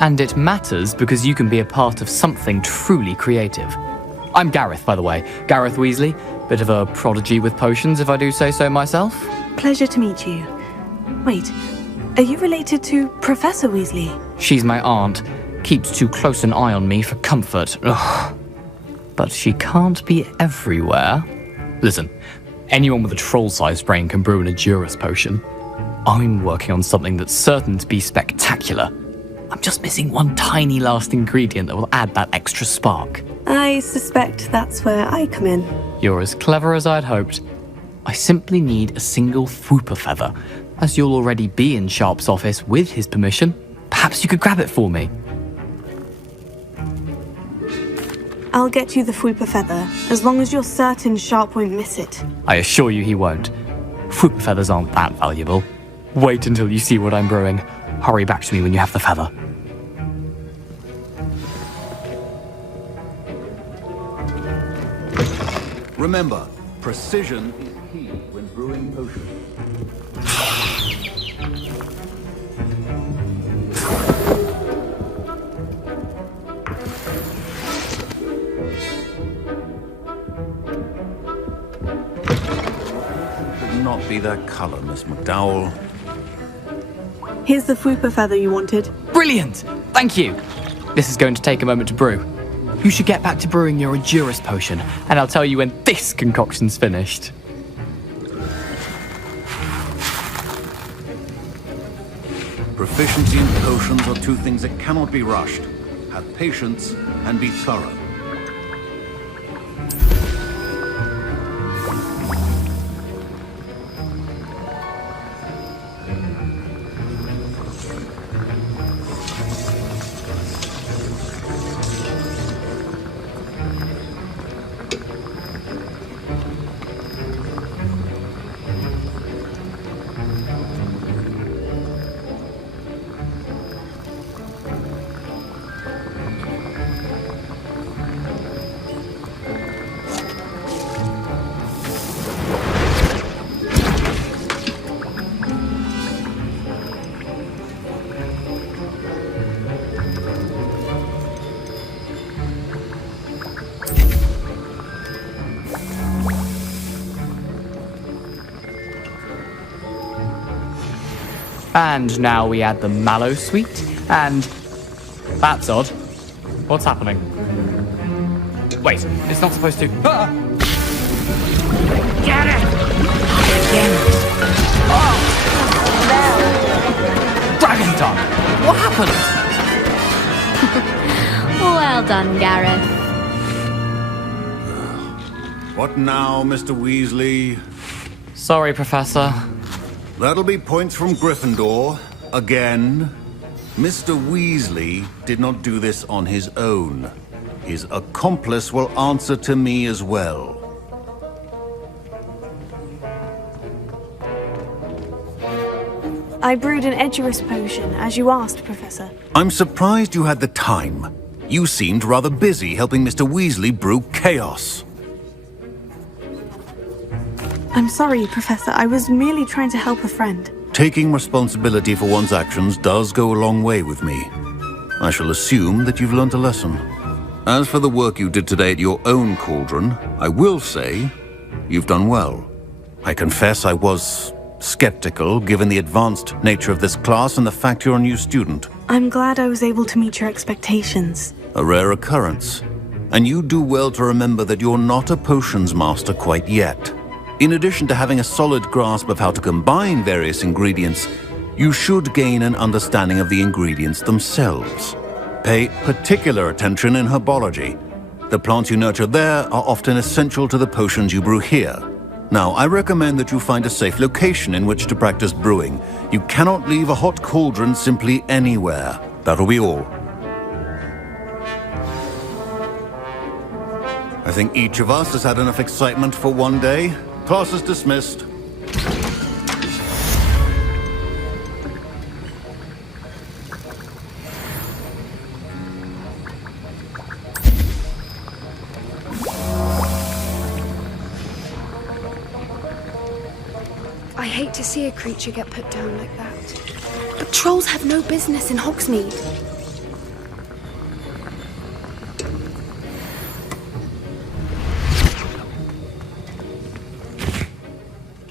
And it matters because you can be a part of something truly creative. I'm Gareth, by the way. Gareth Weasley. Bit of a prodigy with potions, if I do say so myself. Pleasure to meet you. Wait, are you related to Professor Weasley? She's my aunt. Keeps too close an eye on me for comfort. Ugh. But she can't be everywhere. Listen, anyone with a troll-sized brain can brew an Edurus potion. I'm working on something that's certain to be spectacular. I'm just missing one tiny last ingredient that will add that extra spark. I suspect that's where I come in. You're as clever as I'd hoped. I simply need a single Fwooper feather. As you'll already be in Sharp's office with his permission, perhaps you could grab it for me. I'll get you the Fwooper feather, as long as you're certain Sharp won't miss it. I assure you he won't. Fwooper feathers aren't that valuable. Wait until you see what I'm brewing. Hurry back to me when you have the feather. Remember, precision is key when brewing potions. Should not be that color, Miss McDowell. Here's the Fwooper feather you wanted. Brilliant! Thank you! This is going to take a moment to brew. You should get back to brewing your Edurus potion, and I'll tell you when this concoction's finished. Proficiency in potions are two things that cannot be rushed. Have patience and be thorough. And now we add the mallow sweet, and... That's odd. What's happening? Wait, it's not supposed to... Ah! Get it! Again! Oh! Dragon tongue! What happened? Well done, Gareth. What now, Mr. Weasley? Sorry, Professor. That'll be points from Gryffindor. Again. Mr. Weasley did not do this on his own. His accomplice will answer to me as well. I brewed an Edurus potion, as you asked, Professor. I'm surprised you had the time. You seemed rather busy helping Mr. Weasley brew chaos. I'm sorry, Professor. I was merely trying to help a friend. Taking responsibility for one's actions does go a long way with me. I shall assume that you've learnt a lesson. As for the work you did today at your own cauldron, I will say you've done well. I confess I was skeptical, given the advanced nature of this class and the fact you're a new student. I'm glad I was able to meet your expectations. A rare occurrence. And you do well to remember that you're not a potions master quite yet. In addition to having a solid grasp of how to combine various ingredients, you should gain an understanding of the ingredients themselves. Pay particular attention in herbology. The plants you nurture there are often essential to the potions you brew here. Now, I recommend that you find a safe location in which to practice brewing. You cannot leave a hot cauldron simply anywhere. That'll be all. I think each of us has had enough excitement for one day. Class is dismissed. I hate to see a creature get put down like that. But trolls have no business in Hogsmeade.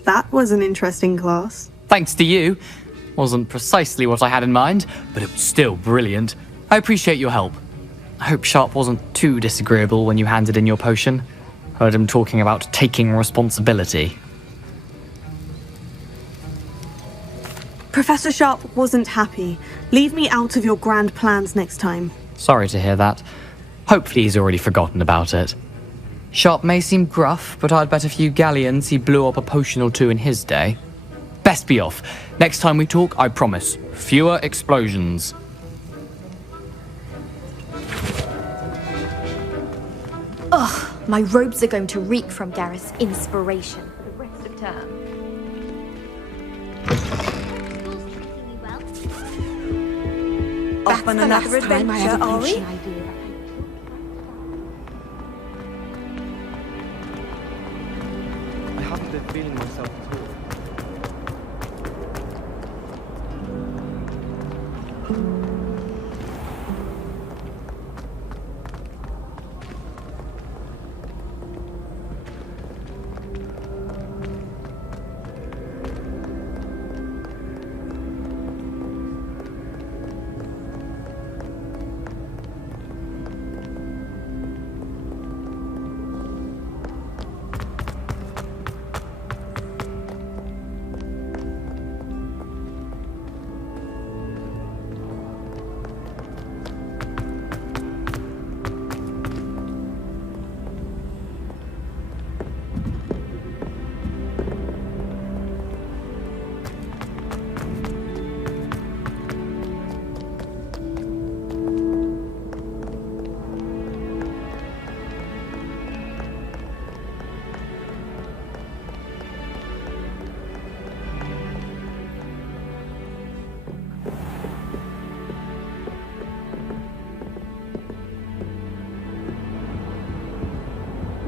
That was an interesting class. Thanks to you. Wasn't precisely what I had in mind, but it was still brilliant. I appreciate your help. I hope Sharp wasn't too disagreeable when you handed in your potion. Heard him talking about taking responsibility. Professor Sharp wasn't happy. Leave me out of your grand plans next time. Sorry to hear that. Hopefully he's already forgotten about it. Sharp may seem gruff, but I'd bet a few galleons he blew up a potion or two in his day. Best be off. Next time we talk, I promise, fewer explosions. Ugh, my robes are going to reek from Gareth's inspiration for the rest of term. Off on another adventure, are we? I haven't been feeling myself at all.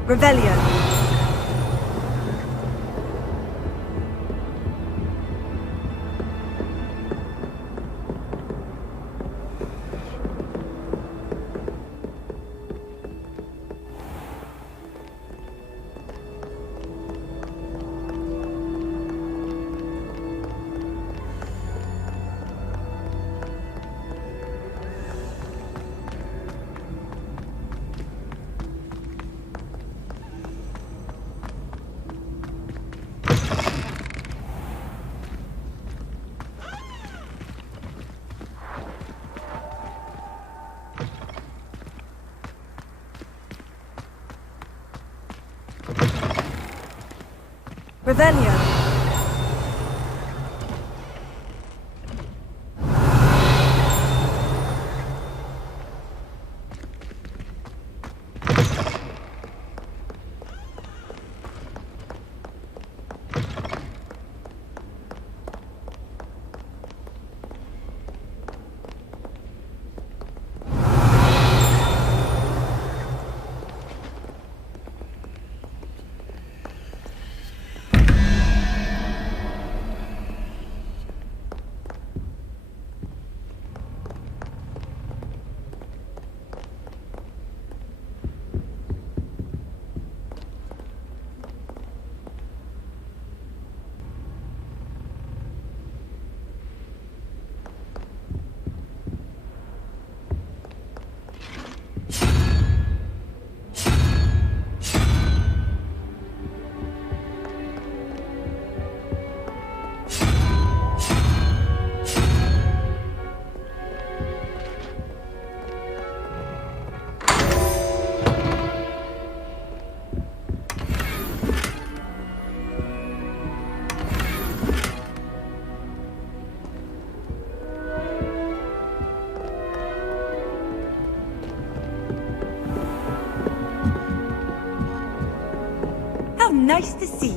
Revelio. Revelio.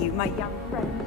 you, my young friend.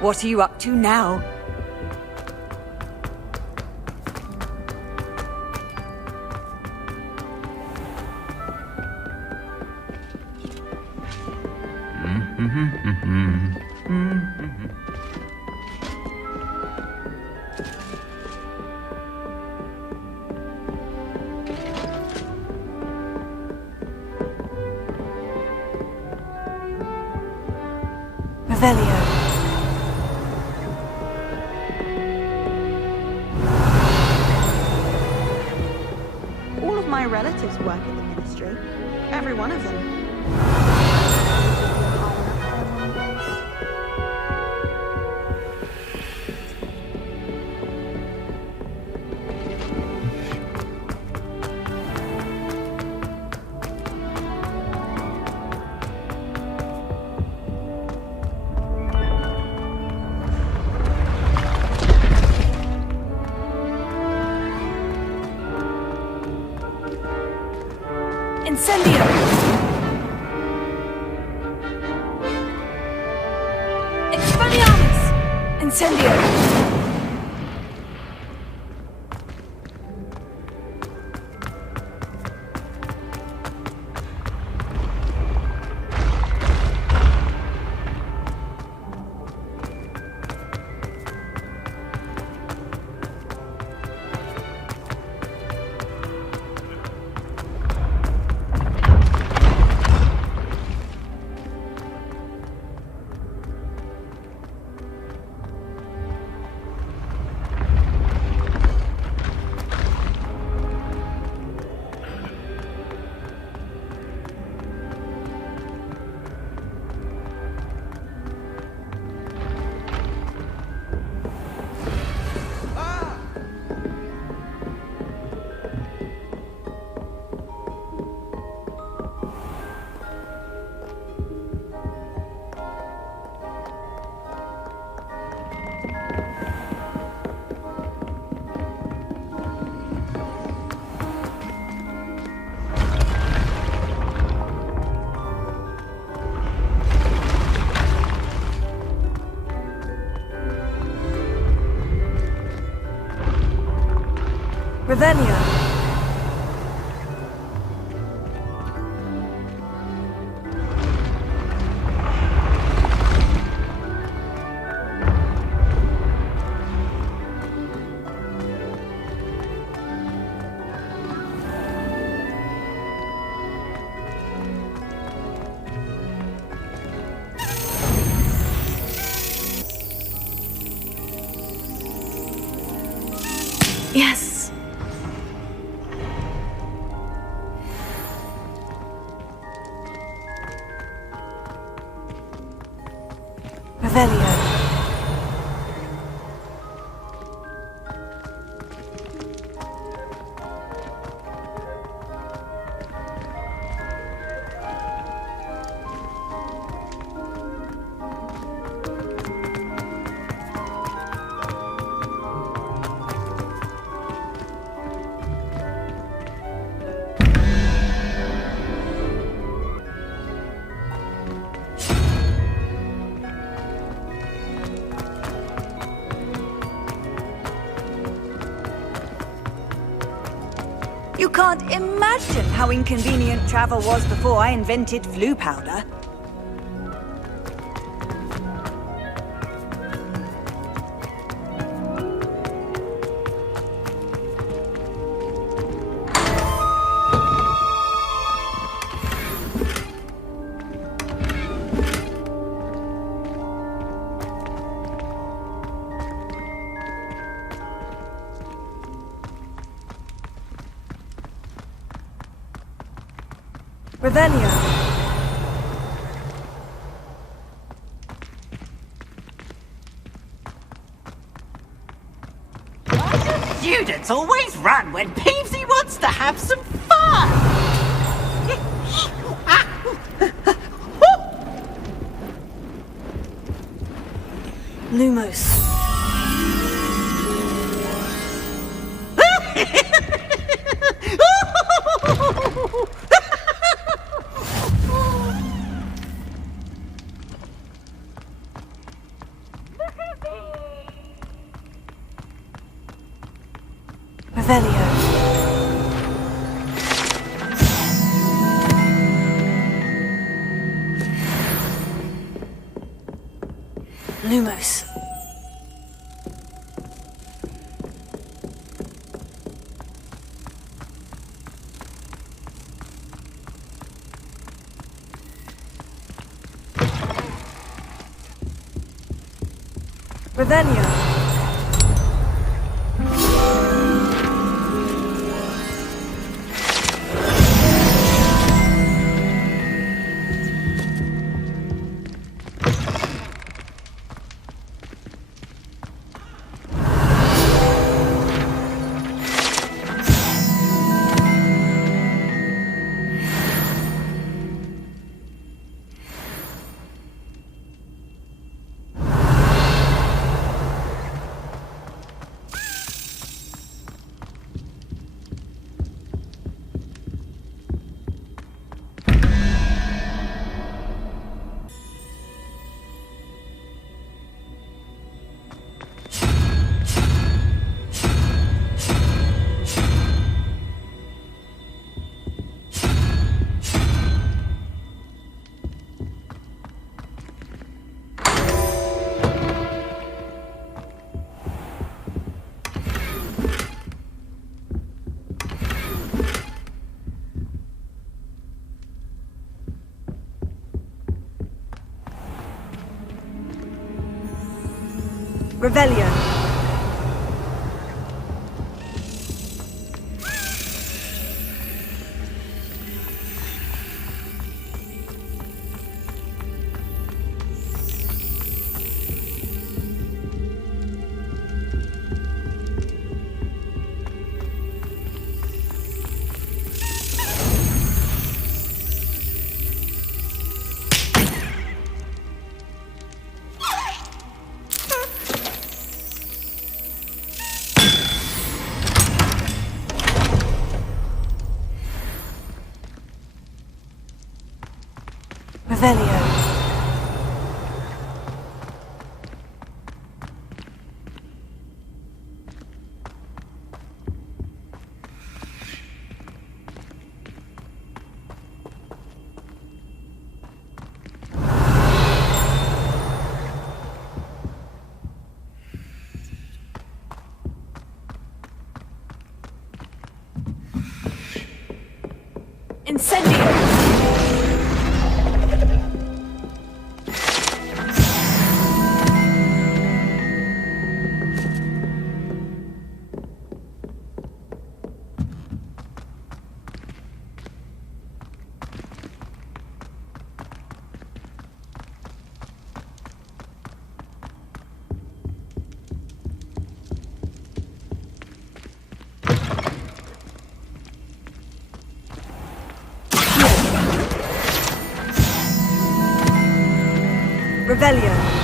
What are you up to now? Revelio. All of my relatives work at the ministry. Every one of them. Incendio! Expelliarmus! Incendio! Revelio. Yes. Revelio. You can't imagine how inconvenient travel was before I invented flu powder. Revelio. Students always run when Peevesy wants to have some fun! Lumos. Revelio. Lumos. Revelio. Revelio. Revelio. Incendio. Revelio.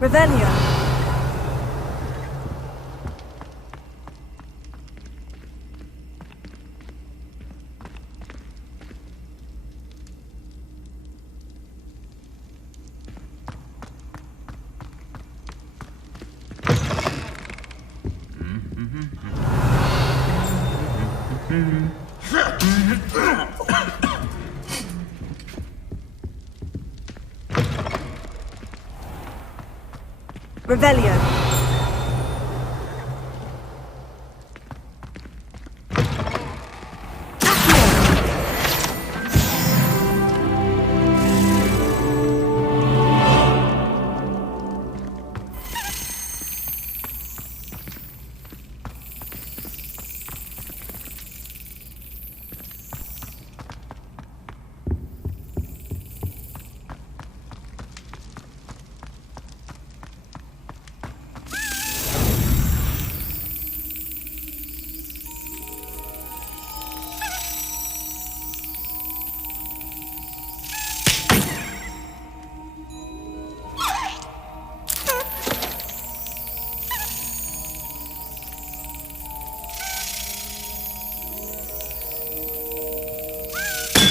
Revelio. Revelio.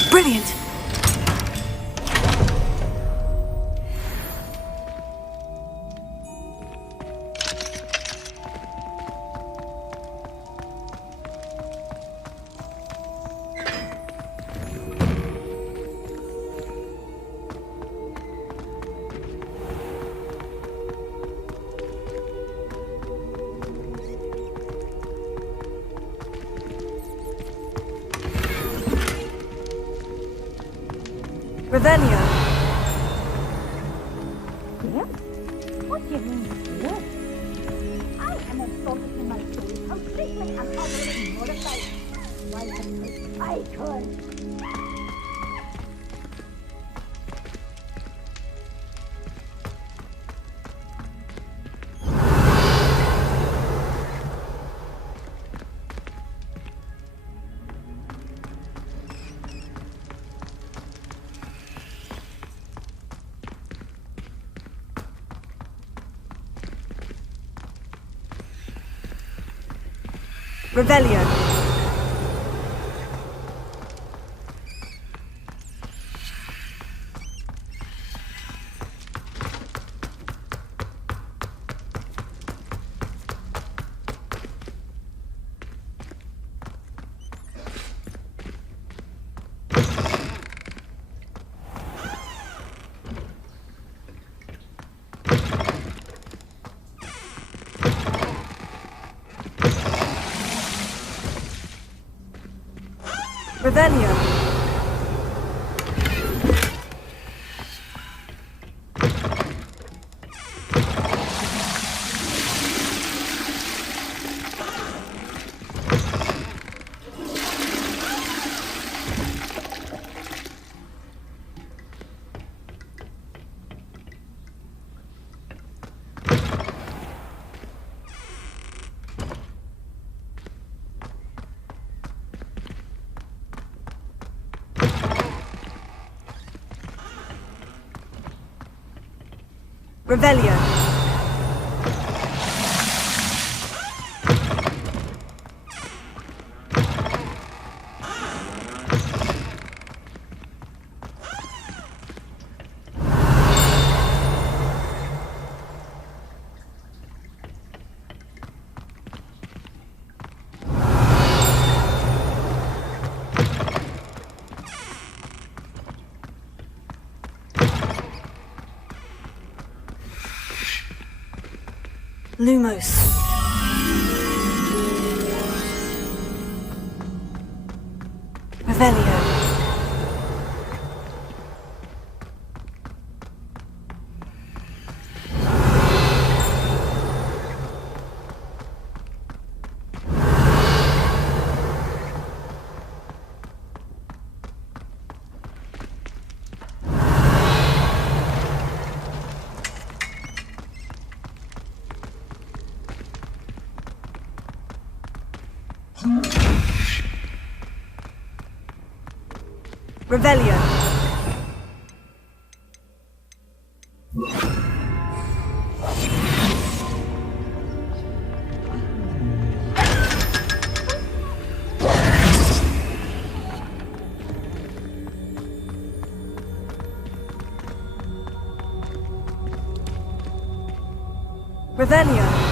Brilliant! Revelio. What do you mean, yes? I am assaulted in my soul, completely and utterly mortified. Why, I could. Revelio. Revelio. Revelio. Lumos. Revelio. Revelio. Revelio.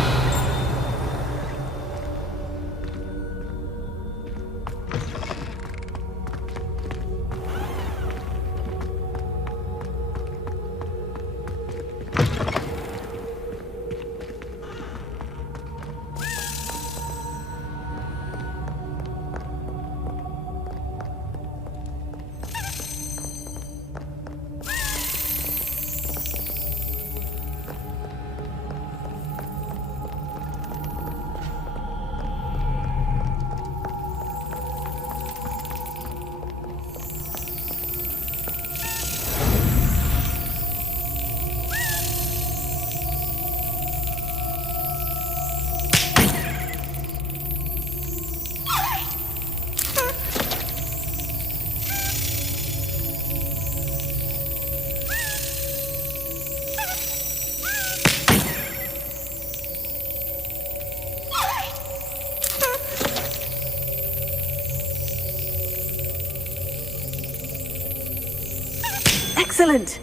Excellent!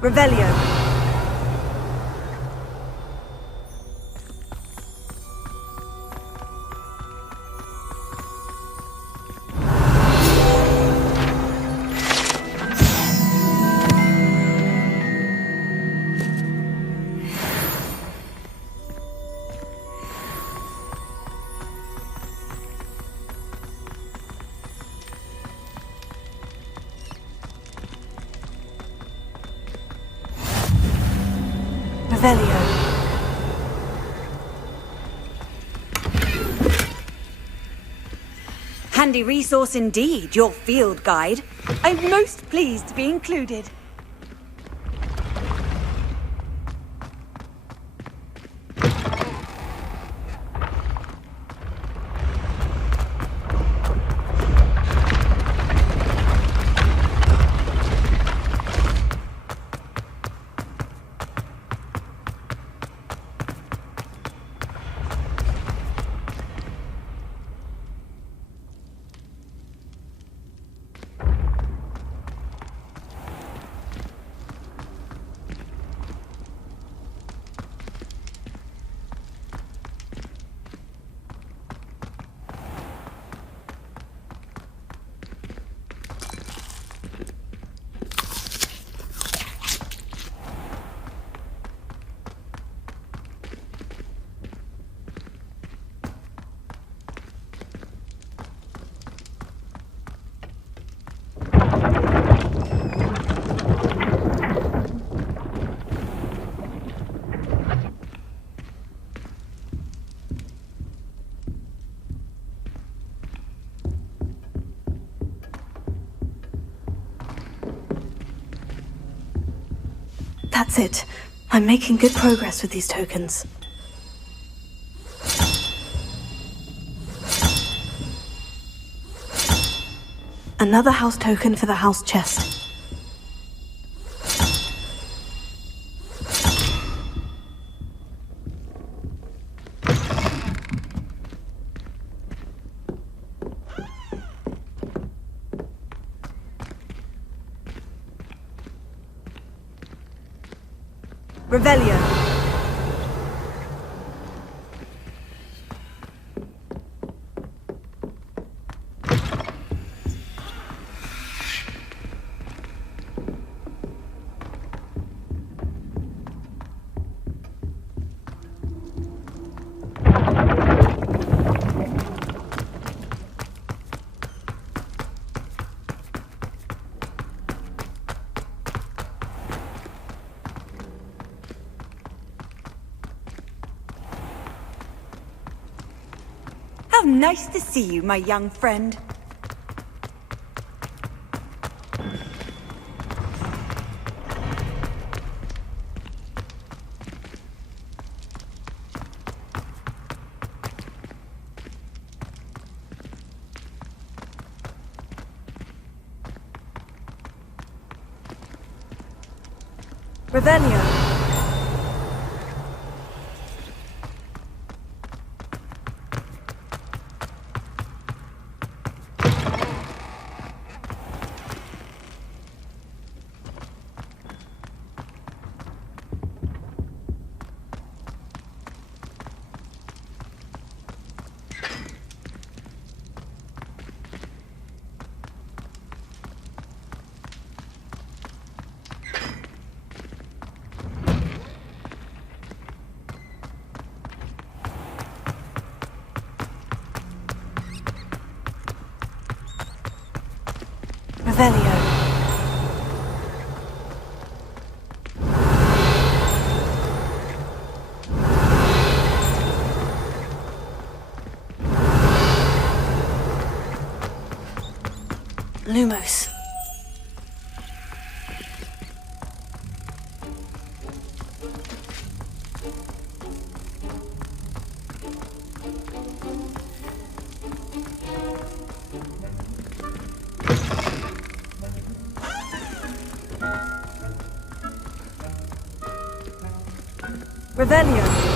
Revelio. Revelio. Handy resource indeed, your field guide. I'm most pleased to be included. That's it. I'm making good progress with these tokens. Another house token for the house chest. Revelio. How nice to see you, my young friend. Revelio. Revelio. Lumos. Revelio.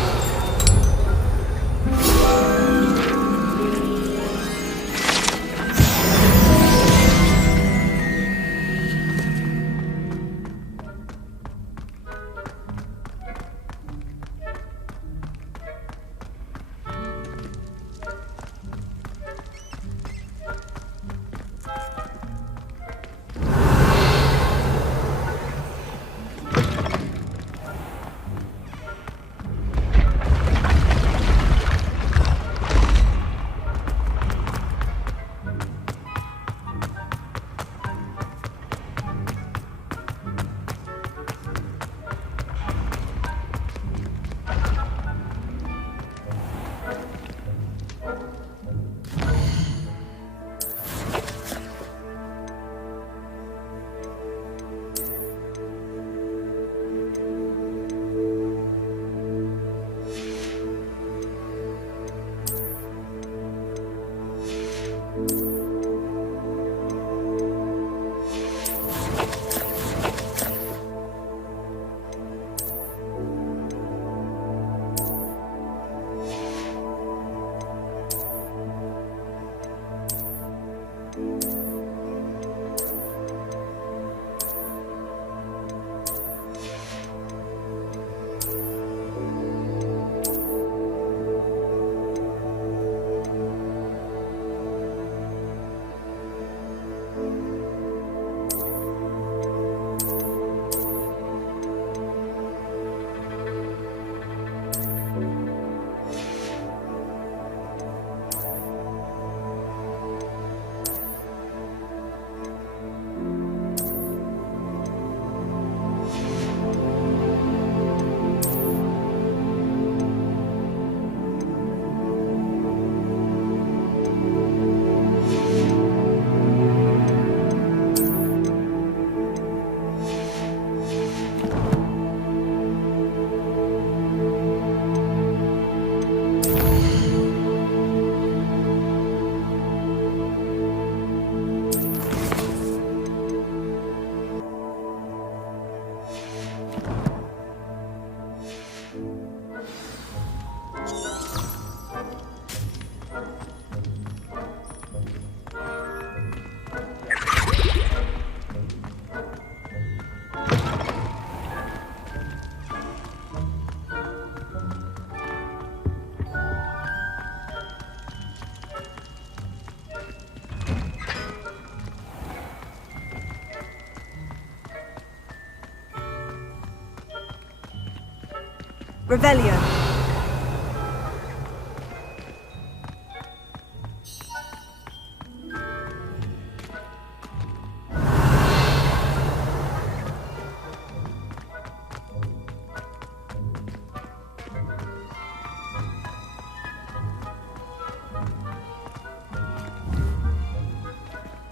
Revelio.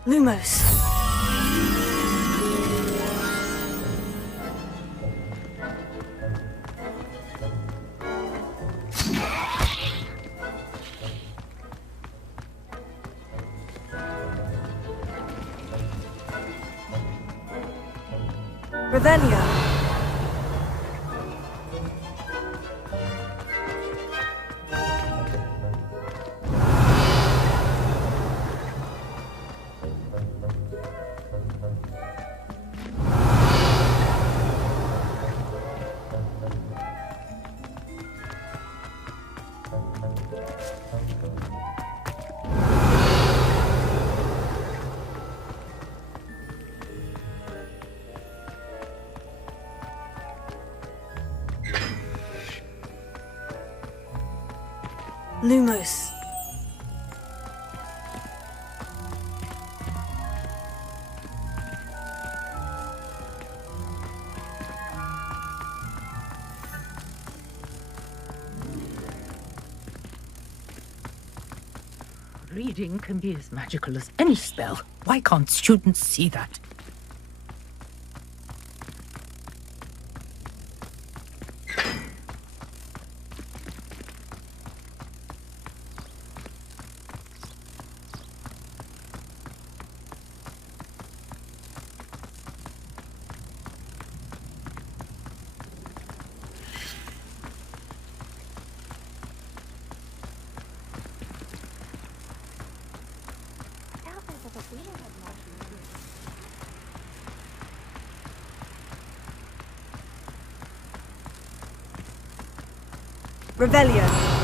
Lumos. Revelio. Lumos. Reading can be as magical as any spell. Why can't students see that? Revelio.